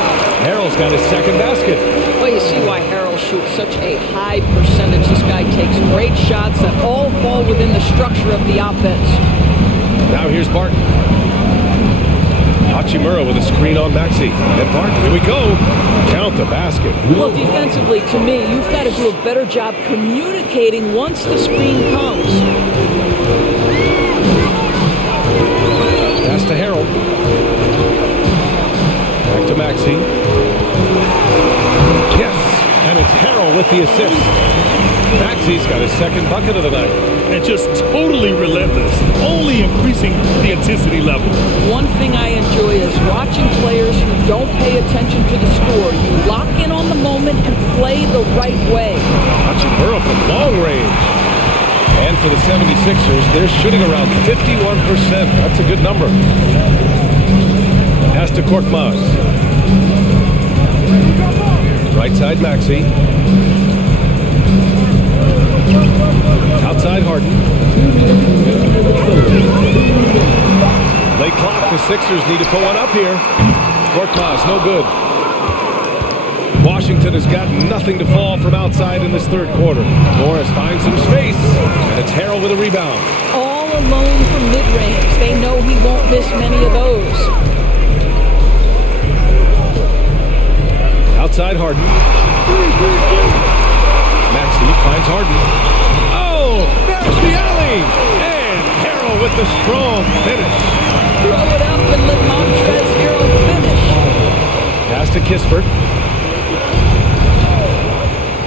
Harrell's got his second basket. Well, you see why Harrell shoots such a high percentage. This guy takes great shots that all fall within the structure of the offense. Now here's Barton. Hachimura with a screen on Maxey. And Barton, here we go. Count the basket. Well, defensively, to me, you've got to do a better job communicating once the screen comes. Pass to Harrell. Back to Maxey. Yes, and it's Harrell with the assist. Maxey's got his second bucket of the night. And just totally relentless, only increasing the intensity level. One thing I enjoy is watching players who don't pay attention to the score. You lock in on the moment and play the right way. Hachimura from long range. And for the 76ers, they're shooting around 51%. That's a good number. Pass to Korkmaz. Right side, Maxey. Outside, Harden. Late clock. The Sixers need to put one up here. Korkmaz, no good. Washington has got nothing to fall from outside in this third quarter. Morris finds some space, and it's Harrell with a rebound. All alone from mid-range. They know he won't miss many of those. Outside, Harden. Maxey finds Harden. Oh, there's the alley! And Harrell with the strong finish. Throw it up and let Montrezl Harrell finish. Pass to Kispert.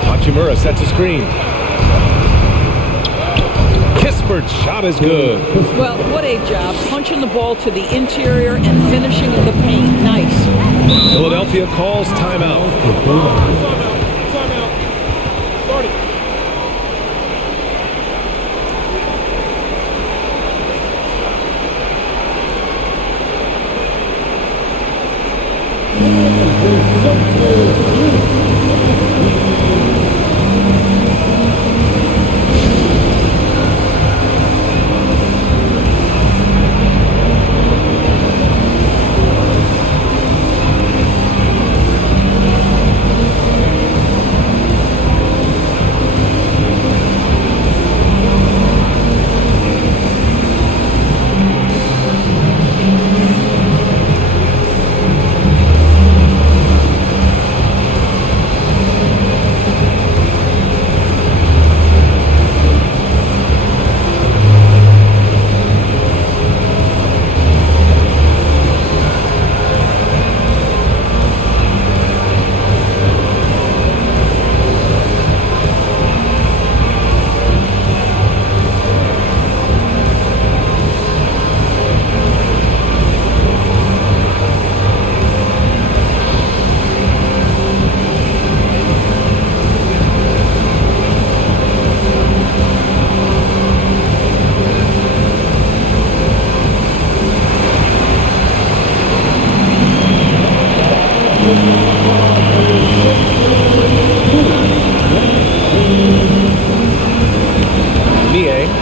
Hachimura sets a screen. Kispert's shot is good. Well, what a job. Punching the ball to the interior and finishing in the paint. Nice. Philadelphia calls timeout.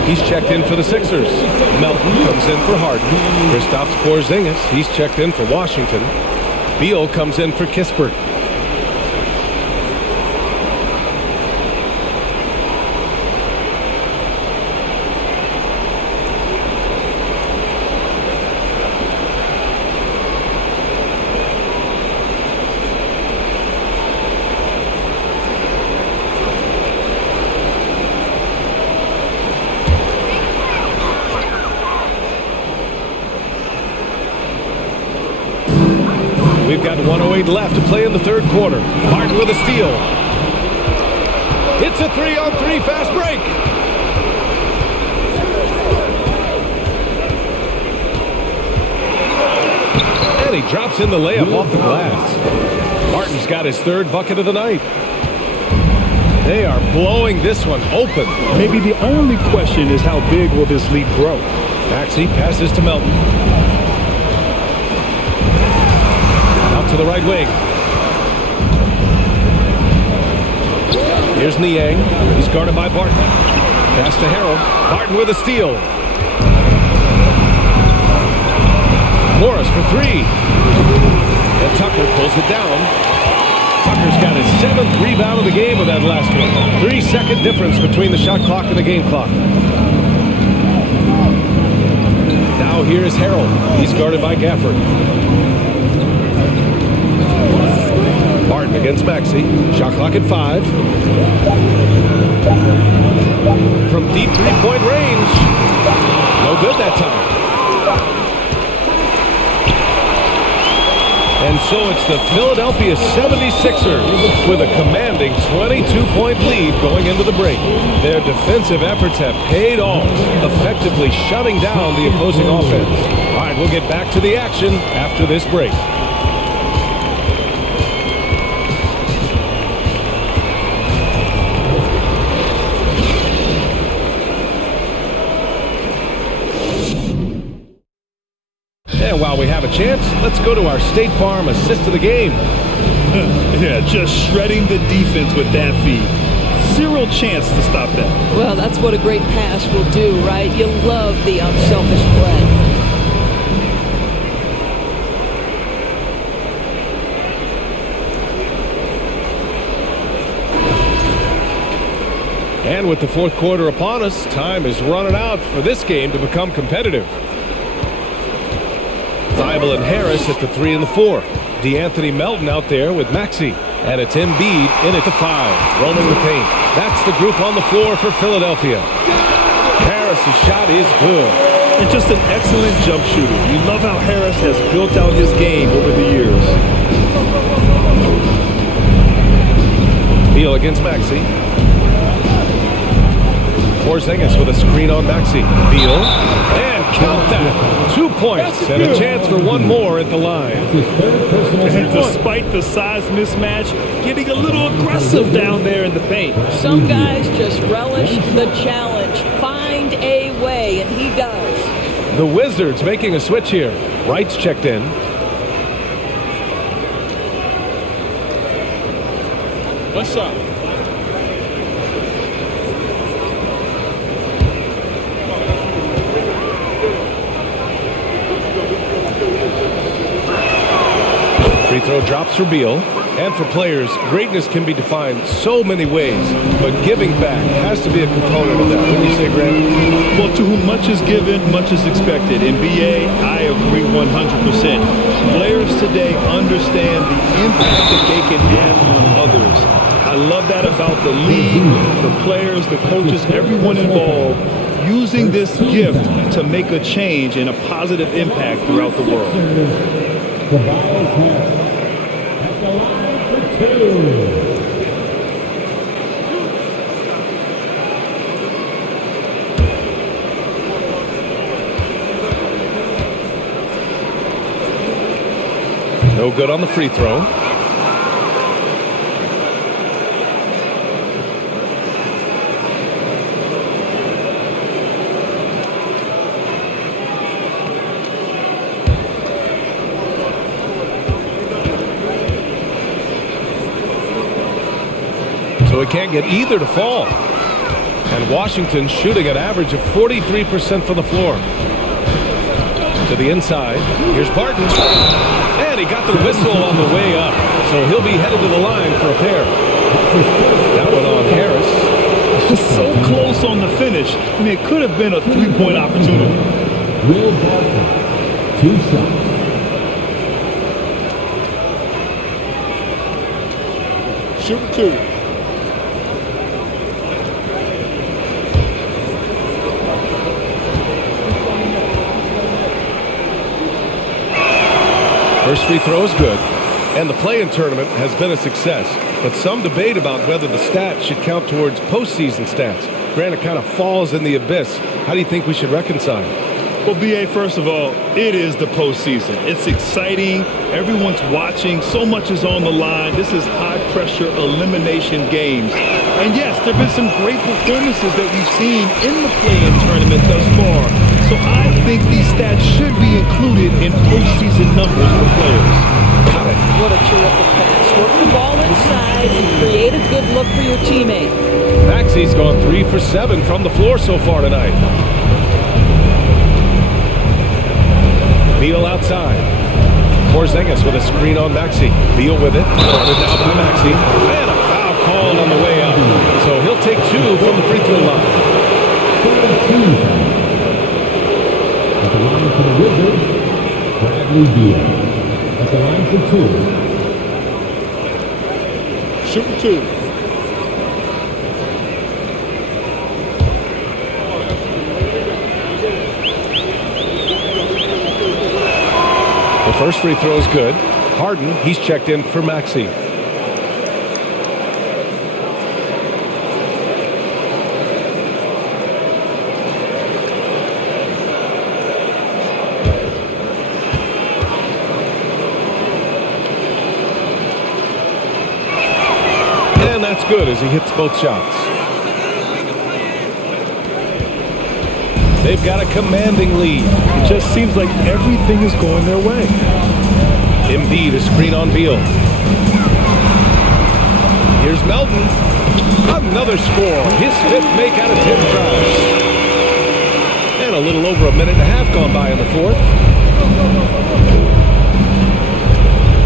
He's checked in for the Sixers. Melton comes in for Harden. Kristaps Porzingis, he's checked in for Washington. Beal comes in for Kispert. We've got 1:08 left to play in the third quarter. Harden with a steal. It's a 3-on-3 fast break. And he drops in the layup off the glass. Harden's got his third bucket of the night. They are blowing this one open. Maybe the only question is how big will this lead grow? Maxey passes to Melton. To the right wing. Here's Niang. He's guarded by Barton. Pass to Harrell. Barton with a steal. Morris for three. And Tucker pulls it down. Tucker's got his 7th rebound of the game with that last one. 3-second difference between the shot clock and the game clock. Now Now here is Harrell. He's guarded by Gafford. Barton against Maxey. Shot clock at 5. From deep three-point range. No good that time. And so it's the Philadelphia 76ers with a commanding 22-point lead going into the break. Their defensive efforts have paid off, effectively shutting down the opposing offense. All right, we'll get back to the action after this break. And while we have a chance, let's go to our State Farm assist of the game. Yeah, just shredding the defense with that feed. Zero chance to stop that. Well, that's what a great pass will do, right? You love the unselfish play. And with the fourth quarter upon us, time is running out for this game to become competitive. Thibault and Harris at the 3 and the 4. DeAnthony Melton out there with Maxey. And it's Embiid in at the 5, roaming the paint. That's the group on the floor for Philadelphia. Harris's shot is good. And just an excellent jump shooter. You love how Harris has built out his game over the years. Beal against Maxey. Porzingis with a screen on Maxey. Beal. And count that. 2 points and a chance for one more at the line. And despite the size mismatch, getting a little aggressive down there in the paint. Some guys just relish the challenge. Find a way, and he does. The Wizards making a switch here. Wright's checked in. What's up? Free throw drops for Beal. And for players, greatness can be defined so many ways, but giving back has to be a component of that. What do you say, Grant? Well, to whom much is given, much is expected. In BA, I agree 100%. Players today understand the impact that they can have on others. I love that about the league, the players, the coaches, everyone involved, using this gift to make a change and a positive impact throughout the world. At the line for 2. No good on the free throw. So he can't get either to fall. And Washington shooting an average of 43% from the floor. To the inside. Here's Barton. And he got the whistle on the way up. So he'll be headed to the line for a pair. That one on Harris. So close on the finish. I mean, it could have been a three-point opportunity. Will Barton, 2 shots. Shoot 2. First free throw is good, and the play-in tournament has been a success, but some debate about whether the stats should count towards postseason stats. Granted, kind of falls in the abyss. How do you think we should reconcile? Well, BA, first of all, it is the postseason. It's exciting. Everyone's watching. So much is on the line. This is high-pressure elimination games. And yes, there have been some great performances that we've seen in the play-in tournament thus far. So I think these stats should be included in postseason numbers for players. Got it. What a terrific pass. Work the ball inside and create a good look for your teammate. Maxey's gone 3 for 7 from the floor so far tonight. Beal outside. Porzingis with a screen on Maxey. Beal with it. Guarded now by Maxey. And a foul called on the way up. So he'll take 2 from the free throw line. At the line for the Bradley Beal. At the line for two. Shooting 2. The first free throw is good. Harden, he's checked in for Maxey. And that's good as he hits both shots. They've got a commanding lead. It just seems like everything is going their way. Embiid, a screen on Beal. Here's Melton. Another score. His 5th make out of 10 tries. And a little over a minute and a half gone by in the 4th.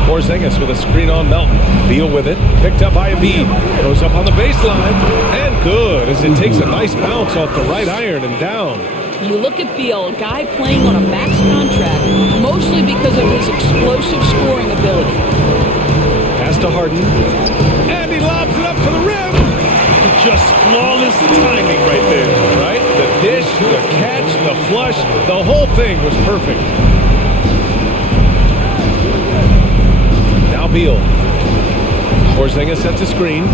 Porzingis with a screen on Melton. Beal with it. Picked up by Embiid. Goes up on the baseline. And good as it takes a nice bounce off the right iron and down. You look at Beal, a guy playing on a max contract, mostly because of his explosive scoring ability. Pass to Harden. And he lobs it up to the rim. Just flawless timing right there. Right? The dish, the catch, the flush, the whole thing was perfect. Now Beal. Porzingis sets a screen.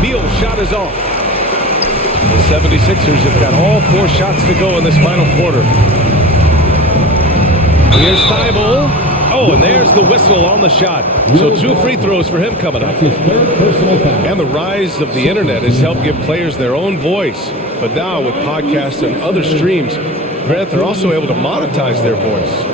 Beal's shot is off. The 76ers have got all 4 shots to go in this final quarter. Here's Thibault. Oh, and there's the whistle on the shot. So 2 free throws for him coming up. And the rise of the internet has helped give players their own voice. But now with podcasts and other streams, Grant, they're also able to monetize their voice.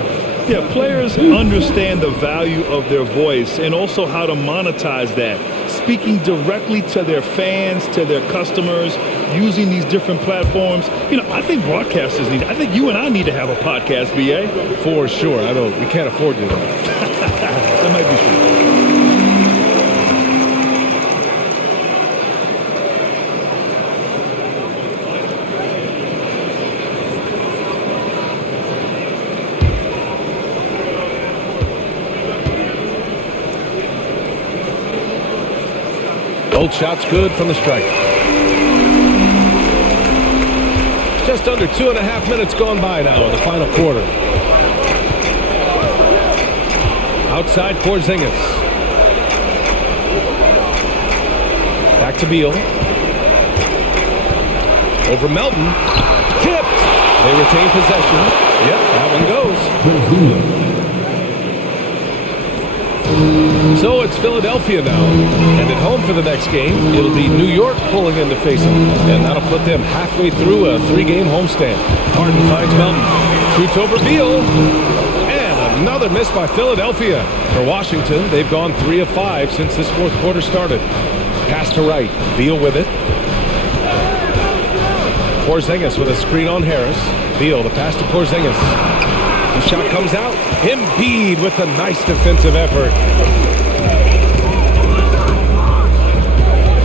Yeah, players understand the value of their voice and also how to monetize that. Speaking directly to their fans, to their customers, using these different platforms. You know, I think broadcasters need, I think you and I need to have a podcast, BA. For sure. We can't afford to. That might be true. Both shots good from the stripe. Just under 2.5 minutes gone by now in the final quarter. Outside Porzingis. Back to Beal. Over Melton. Tipped. They retain possession. Yep, that one goes. So it's Philadelphia now. And at home for the next game, it'll be New York pulling in to face them. And that'll put them halfway through a 3-game homestand. Harden finds Melton. Shoots over Beal. And another miss by Philadelphia. For Washington, they've gone 3 of 5 since this 4th quarter started. Pass to right. Beal with it. Porzingis with a screen on Harris. Beal, the pass to Porzingis. The shot comes out. Embiid with a nice defensive effort.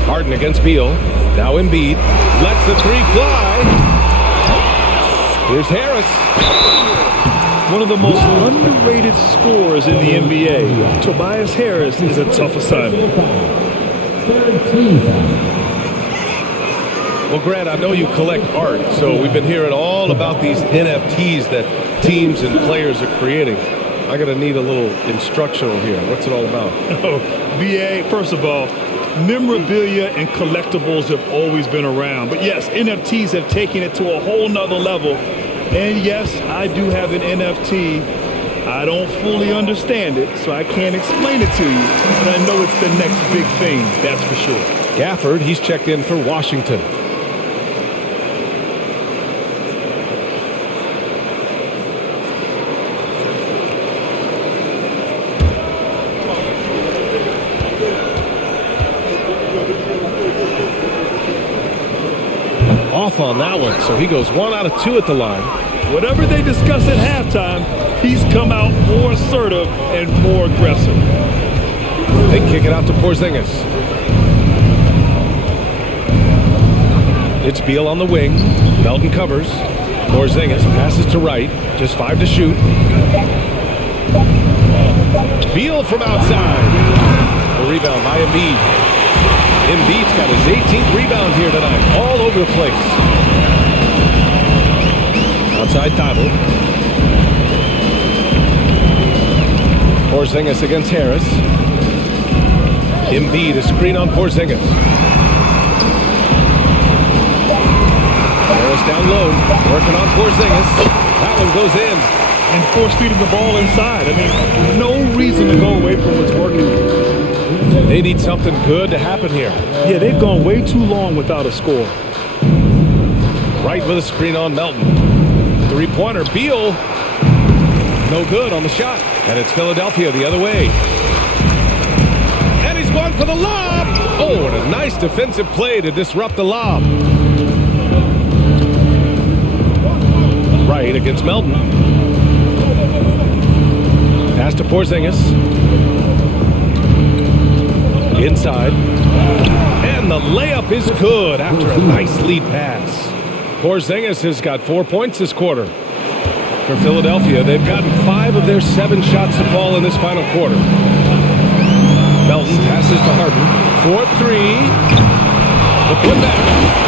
Harden against Beal. Now Embiid lets the 3 fly. Here's Harris. One of the most underrated scorers in the NBA. Tobias Harris is a tough assignment. Well, Grant, I know you collect art, so we've been hearing all about these NFTs that teams and players are creating. I'm going to need a little instructional here. What's it all about? Oh, BA, first of all, memorabilia and collectibles have always been around. But yes, NFTs have taken it to a whole nother level. And yes, I do have an NFT. I don't fully understand it, so I can't explain it to you. But I know it's the next big thing, that's for sure. Gafford, he's checked in for Washington. Off on that one, so he goes 1 out of 2 at the line. Whatever they discuss at halftime, he's come out more assertive and more aggressive. They kick it out to Porzingis. It's Beal on the wing. Melton covers. Porzingis passes to right. Just 5 to shoot. Beal from outside. The rebound by Embiid. Embiid's got his 18th rebound here tonight. All over the place. Outside Thibault. Porzingis against Harris. Embiid, a screen on Porzingis. Harris down low, working on Porzingis. That one goes in. And force feeding the ball inside. I mean, no reason to go away from what's working. They need something good to happen here. Yeah, they've gone way too long without a score. Right with a screen on Melton. Three-pointer, Beal. No good on the shot. And it's Philadelphia the other way. And he's going for the lob. Oh, and a nice defensive play to disrupt the lob. Right against Melton. Pass to Porzingis. Inside. And the layup is good after a nice lead pass. Porzingis has got 4 points this quarter. For Philadelphia, they've gotten 5 of their 7 shots to fall in this final quarter. Melton passes to Harden. 4-3. The putback.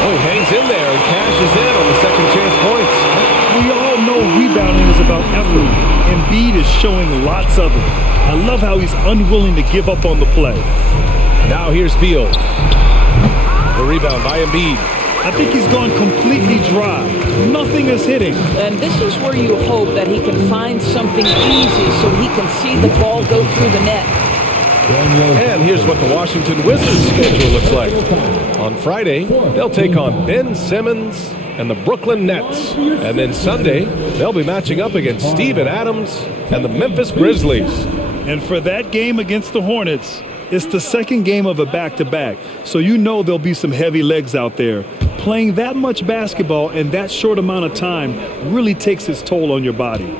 Oh, he hangs in there and cashes in on the second chance points. We all know rebounding is about effort. Embiid is showing lots of it. I love how he's unwilling to give up on the play. Now here's Beal. The rebound by Embiid. I think he's gone completely dry. Nothing is hitting. And this is where you hope that he can find something easy so he can see the ball go through the net. And here's what the Washington Wizards schedule looks like. On Friday, they'll take on Ben Simmons and the Brooklyn Nets. And then Sunday, they'll be matching up against Steven Adams and the Memphis Grizzlies. And for that game against the Hornets, it's the second game of a back-to-back. So you know there'll be some heavy legs out there. Playing that much basketball in that short amount of time really takes its toll on your body.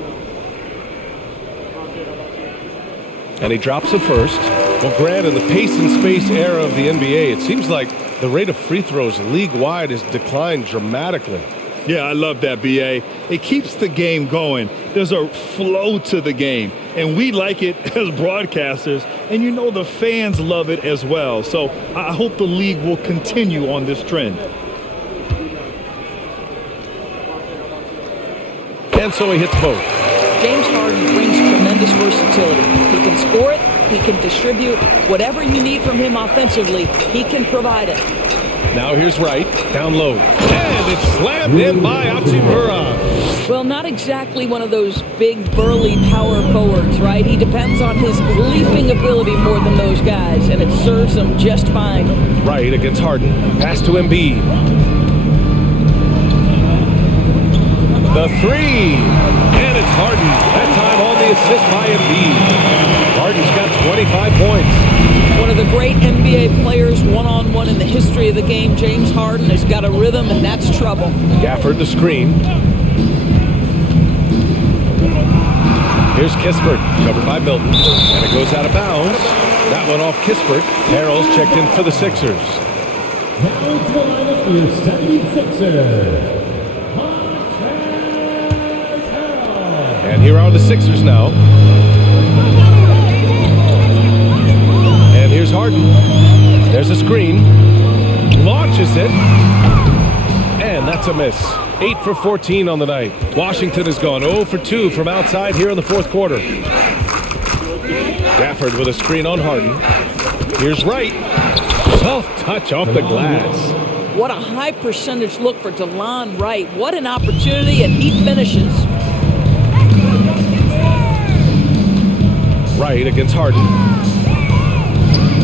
And he drops the first. Well, Grant, in the pace and space era of the NBA, it seems like the rate of free throws league-wide has declined dramatically. Yeah, I love that, B.A. It keeps the game going. There's a flow to the game, and we like it as broadcasters, and you know the fans love it as well. So I hope the league will continue on this trend. And so he hits both. James Harden brings tremendous versatility. He can score it, he can distribute. Whatever you need from him offensively, he can provide it. Now here's Wright, down low. And it's slammed in by Hachimura. Well, not exactly one of those big, burly power forwards, right? He depends on his leaping ability more than those guys, and it serves him just fine. Wright against Harden. Pass to Embiid. The three. And it's Harden. That time on the assist by Embiid. Harden's got 25 points. One of the great NBA players one-on-one in the history of the game, James Harden, has got a rhythm, and that's trouble. Gafford the screen. Here's Kispert, covered by Milton, and it goes out of bounds. That one off Kispert. Harrell's checked in for the Sixers. Now to the lineup for your 76ers. And here are the Sixers now. And here's Harden. There's a screen. Launches it. And that's a miss. 8 for 14 on the night. Washington has gone 0 for 2 from outside here in the fourth quarter. Gafford with a screen on Harden. Here's Wright. Soft touch off the glass. What a high percentage look for DeLon Wright. What an opportunity, and he finishes. Wright against Harden.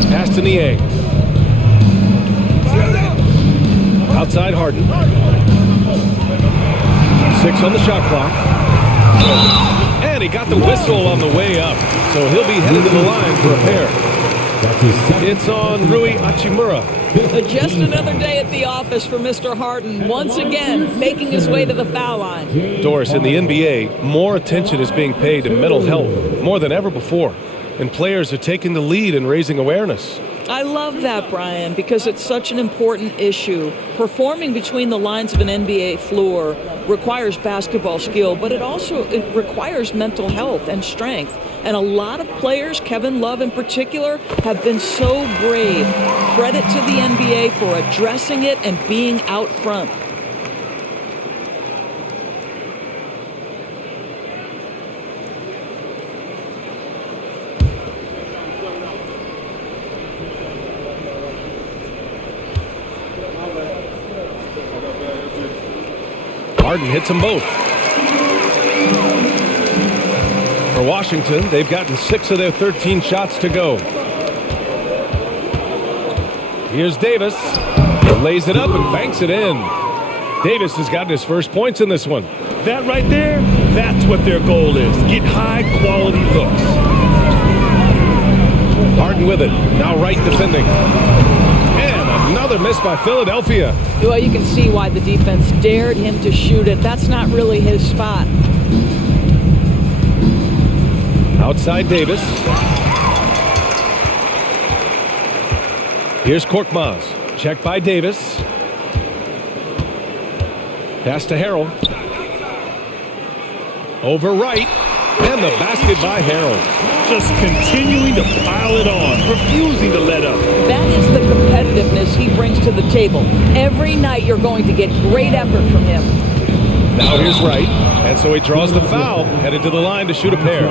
Pass to Niang. Outside Harden. 6 on the shot clock. And he got the whistle on the way up. So he'll be headed to the line for a pair. It's on Rui Hachimura. Just another day at the office for Mr. Harden. Once again, making his way to the foul line. Doris, in the NBA, more attention is being paid to mental health more than ever before. And players are taking the lead in raising awareness. I love that, Brian, because it's such an important issue. Performing between the lines of an NBA floor requires basketball skill, but it requires mental health and strength. And a lot of players, Kevin Love in particular, have been so brave. Credit to the NBA for addressing it and being out front. Harden hits them both. For Washington, they've gotten 6 of their 13 shots to go. Here's Davis. He lays it up and banks it in. Davis has gotten his first points in this one. That right there, that's what their goal is. Get high-quality looks. Harden with it. Now Wright defending. And another miss by Philadelphia. Well, you can see why the defense dared him to shoot it. That's not really his spot. Outside Davis. Here's Korkmaz. Check by Davis. Pass to Harrell. Over Wright. And the basket by Harrell. Just continuing to pile it on, refusing to let up. That is the competitiveness he brings to the table. Every night you're going to get great effort from him. Now here's Wright. And so he draws the foul, headed to the line to shoot a pair.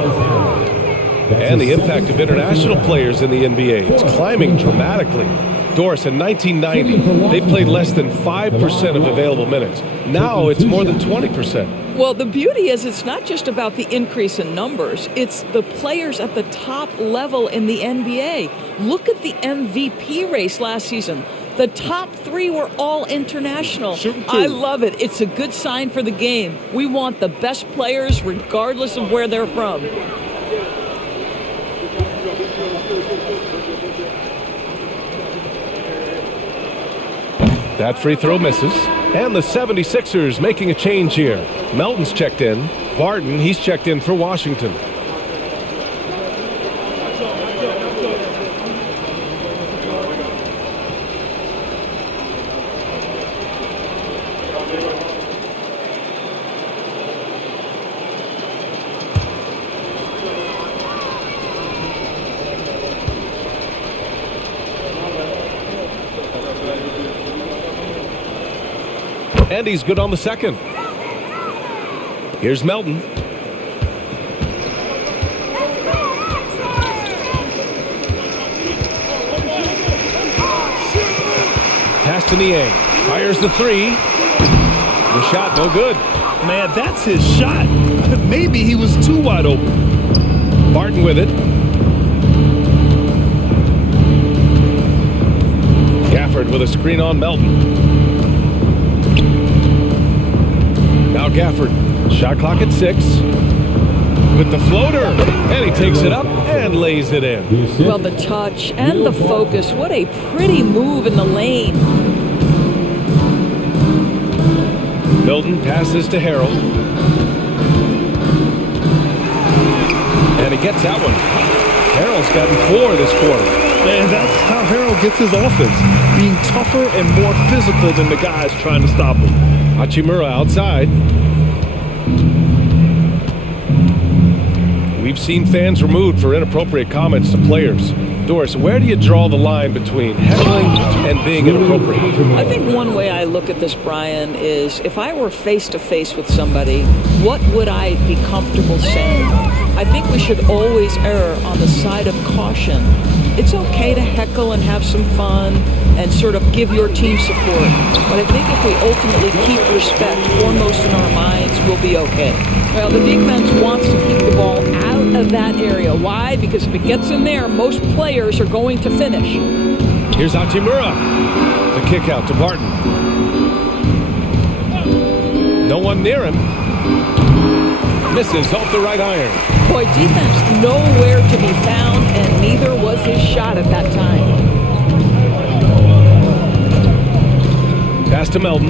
And the impact of international players in the NBA, it's climbing dramatically. Doris, in 1990, they played less than 5% of available minutes. Now it's more than 20%. Well, the beauty is it's not just about the increase in numbers. It's the players at the top level in the NBA. Look at the MVP race last season. The top 3 were all international. I love it. It's a good sign for the game. We want the best players regardless of where they're from. That free throw misses. And the 76ers making a change here. Melton's checked in. Barton, he's checked in for Washington. And he's good on the second. Here's Melton. Pass to Niang. Fires the 3. The shot no good. Man, that's his shot. Maybe he was too wide open. Barton with it. Gafford with a screen on Melton. Now Gafford, shot clock at 6, with the floater, and he takes it up and lays it in. Well, the touch and the focus, what a pretty move in the lane. Milton passes to Harrell, and he gets that one. Harrell's gotten 4 this quarter. Man, that's how Harrell gets his offense, being tougher and more physical than the guys trying to stop him. Hachimura outside. We've seen fans removed for inappropriate comments to players. Doris, where do you draw the line between heckling and being inappropriate? I think one way I look at this, Brian, is if I were face-to-face with somebody, what would I be comfortable saying? I think we should always err on the side of caution. It's okay to heckle and have some fun and sort of give your team support. But I think if we ultimately keep respect foremost in our minds, we'll be okay. Well, the defense wants to keep the ball out of that area. Why? Because if it gets in there, most players are going to finish. Here's Hachimura. The kick out to Barton. No one near him. Misses off the right iron. Boy, defense nowhere to be found, and neither was his shot at that time. Pass to Melton.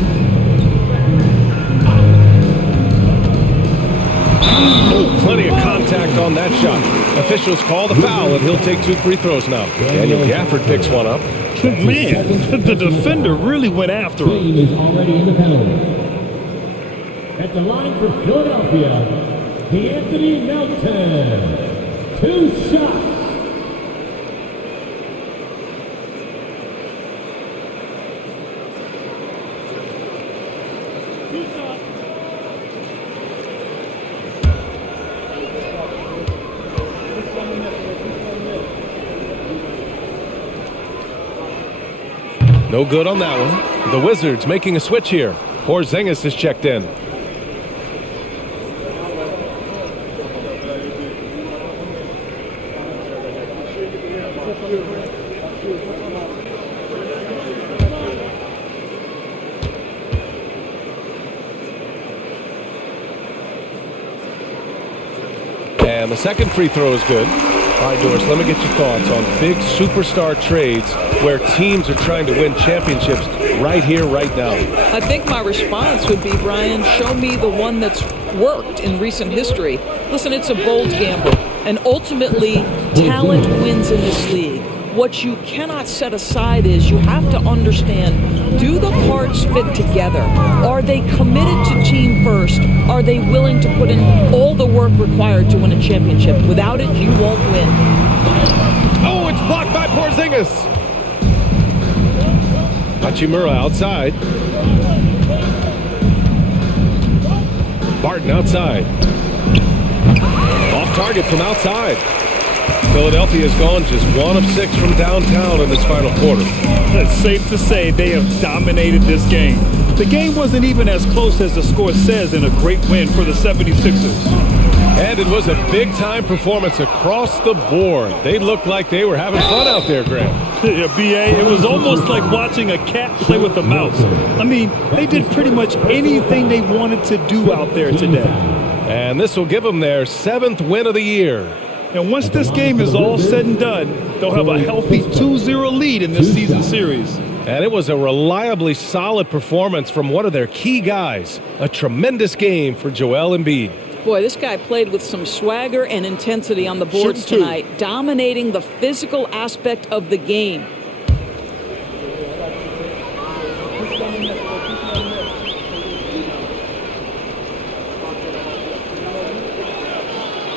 Oh, plenty of contact on that shot. Officials call the foul, and he'll take 2 free throws now. Daniel Gafford picks one up. Man, the defender really went after him. Team is already in the penalty. At the line for Philadelphia, D'Anthony Melton. 2 shots. No good on that one. The Wizards making a switch here. Porzingis is checked in. And the second free throw is good. All right, Doris, let me get your thoughts on big superstar trades where teams are trying to win championships right here, right now. I think my response would be, Brian, show me the one that's worked in recent history. Listen, it's a bold gamble, and ultimately, talent wins in this league. What you cannot set aside is you have to understand, do the parts fit together? Are they committed to team first? Are they willing to put in all the work required to win a championship? Without it, you won't win. Oh, it's blocked by Porzingis. Hachimura outside. Barton outside. Off target from outside. Philadelphia has gone just 1 of 6 from downtown in this final quarter. It's safe to say they have dominated this game. The game wasn't even as close as the score says in a great win for the 76ers. And it was a big-time performance across the board. They looked like they were having fun out there, Graham. Yeah, B.A., it was almost like watching a cat play with a mouse. I mean, they did pretty much anything they wanted to do out there today. And this will give them their 7th win of the year. And once this game is all said and done, they'll have a healthy 2-0 lead in this season series. And it was a reliably solid performance from one of their key guys. A tremendous game for Joel Embiid. Boy, this guy played with some swagger and intensity on the boards tonight, dominating the physical aspect of the game.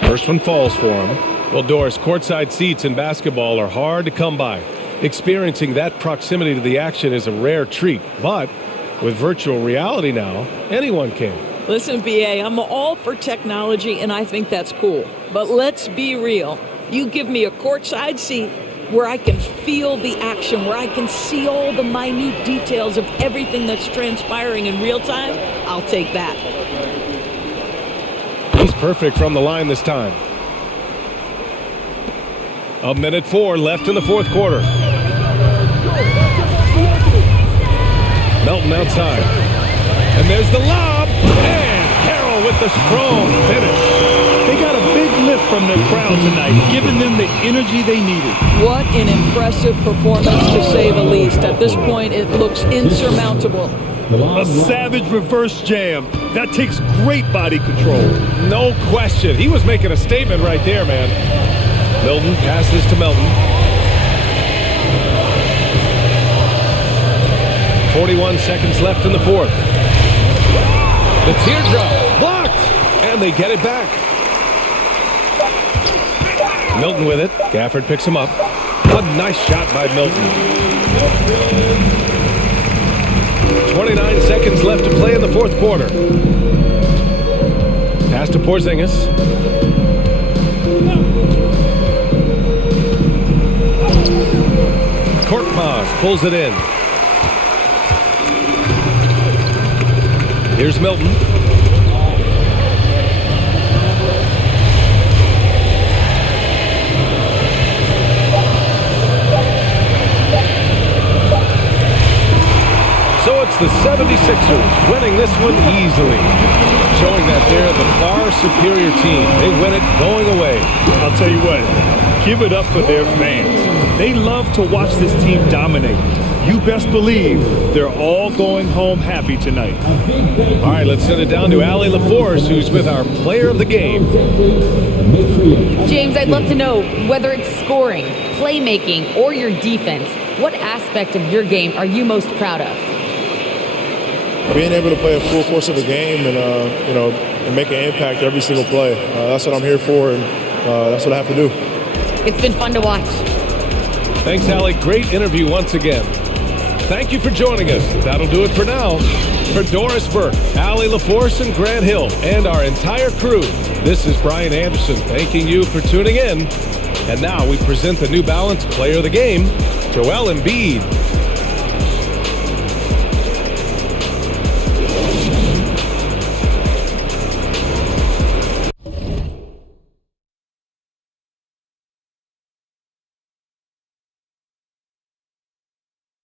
First one falls for him. Well, Doris, courtside seats in basketball are hard to come by. Experiencing that proximity to the action is a rare treat. But with virtual reality now, anyone can. Listen, B.A., I'm all for technology, and I think that's cool. But let's be real. You give me a courtside seat where I can feel the action, where I can see all the minute details of everything that's transpiring in real time, I'll take that. He's perfect from the line this time. 1:04 left in the fourth quarter. Melton outside. And there's the lob. And Harrell with the strong finish. They got a big lift from the crowd tonight, giving them the energy they needed. What an impressive performance, to say the least. At this point, it looks insurmountable. A savage reverse jam. That takes great body control. No question. He was making a statement right there, man. Milton passes to Melton. 41 seconds left in the fourth. The teardrop blocked, and they get it back. Milton with it. Gafford picks him up. A nice shot by Milton. 29 seconds left to play in the fourth quarter. Pass to Porzingis. Korkmaz pulls it in. Here's Milton. So it's the 76ers winning this one easily, showing that they're the far superior team. They win it going away. I'll tell you what, give it up for their fans. They love to watch this team dominate. You best believe they're all going home happy tonight. All right, let's send it down to Allie LaForce, who's with our player of the game. James, I'd love to know whether it's scoring, playmaking, or your defense. What aspect of your game are you most proud of? Being able to play a full course of a game and, and make an impact every single play. That's what I'm here for, and that's what I have to do. It's been fun to watch. Thanks, Allie. Great interview once again. Thank you for joining us. That'll do it for now. For Doris Burke, Allie LaForce, and Grant Hill, and our entire crew, this is Brian Anderson thanking you for tuning in. And now we present the New Balance Player of the Game, Joel Embiid.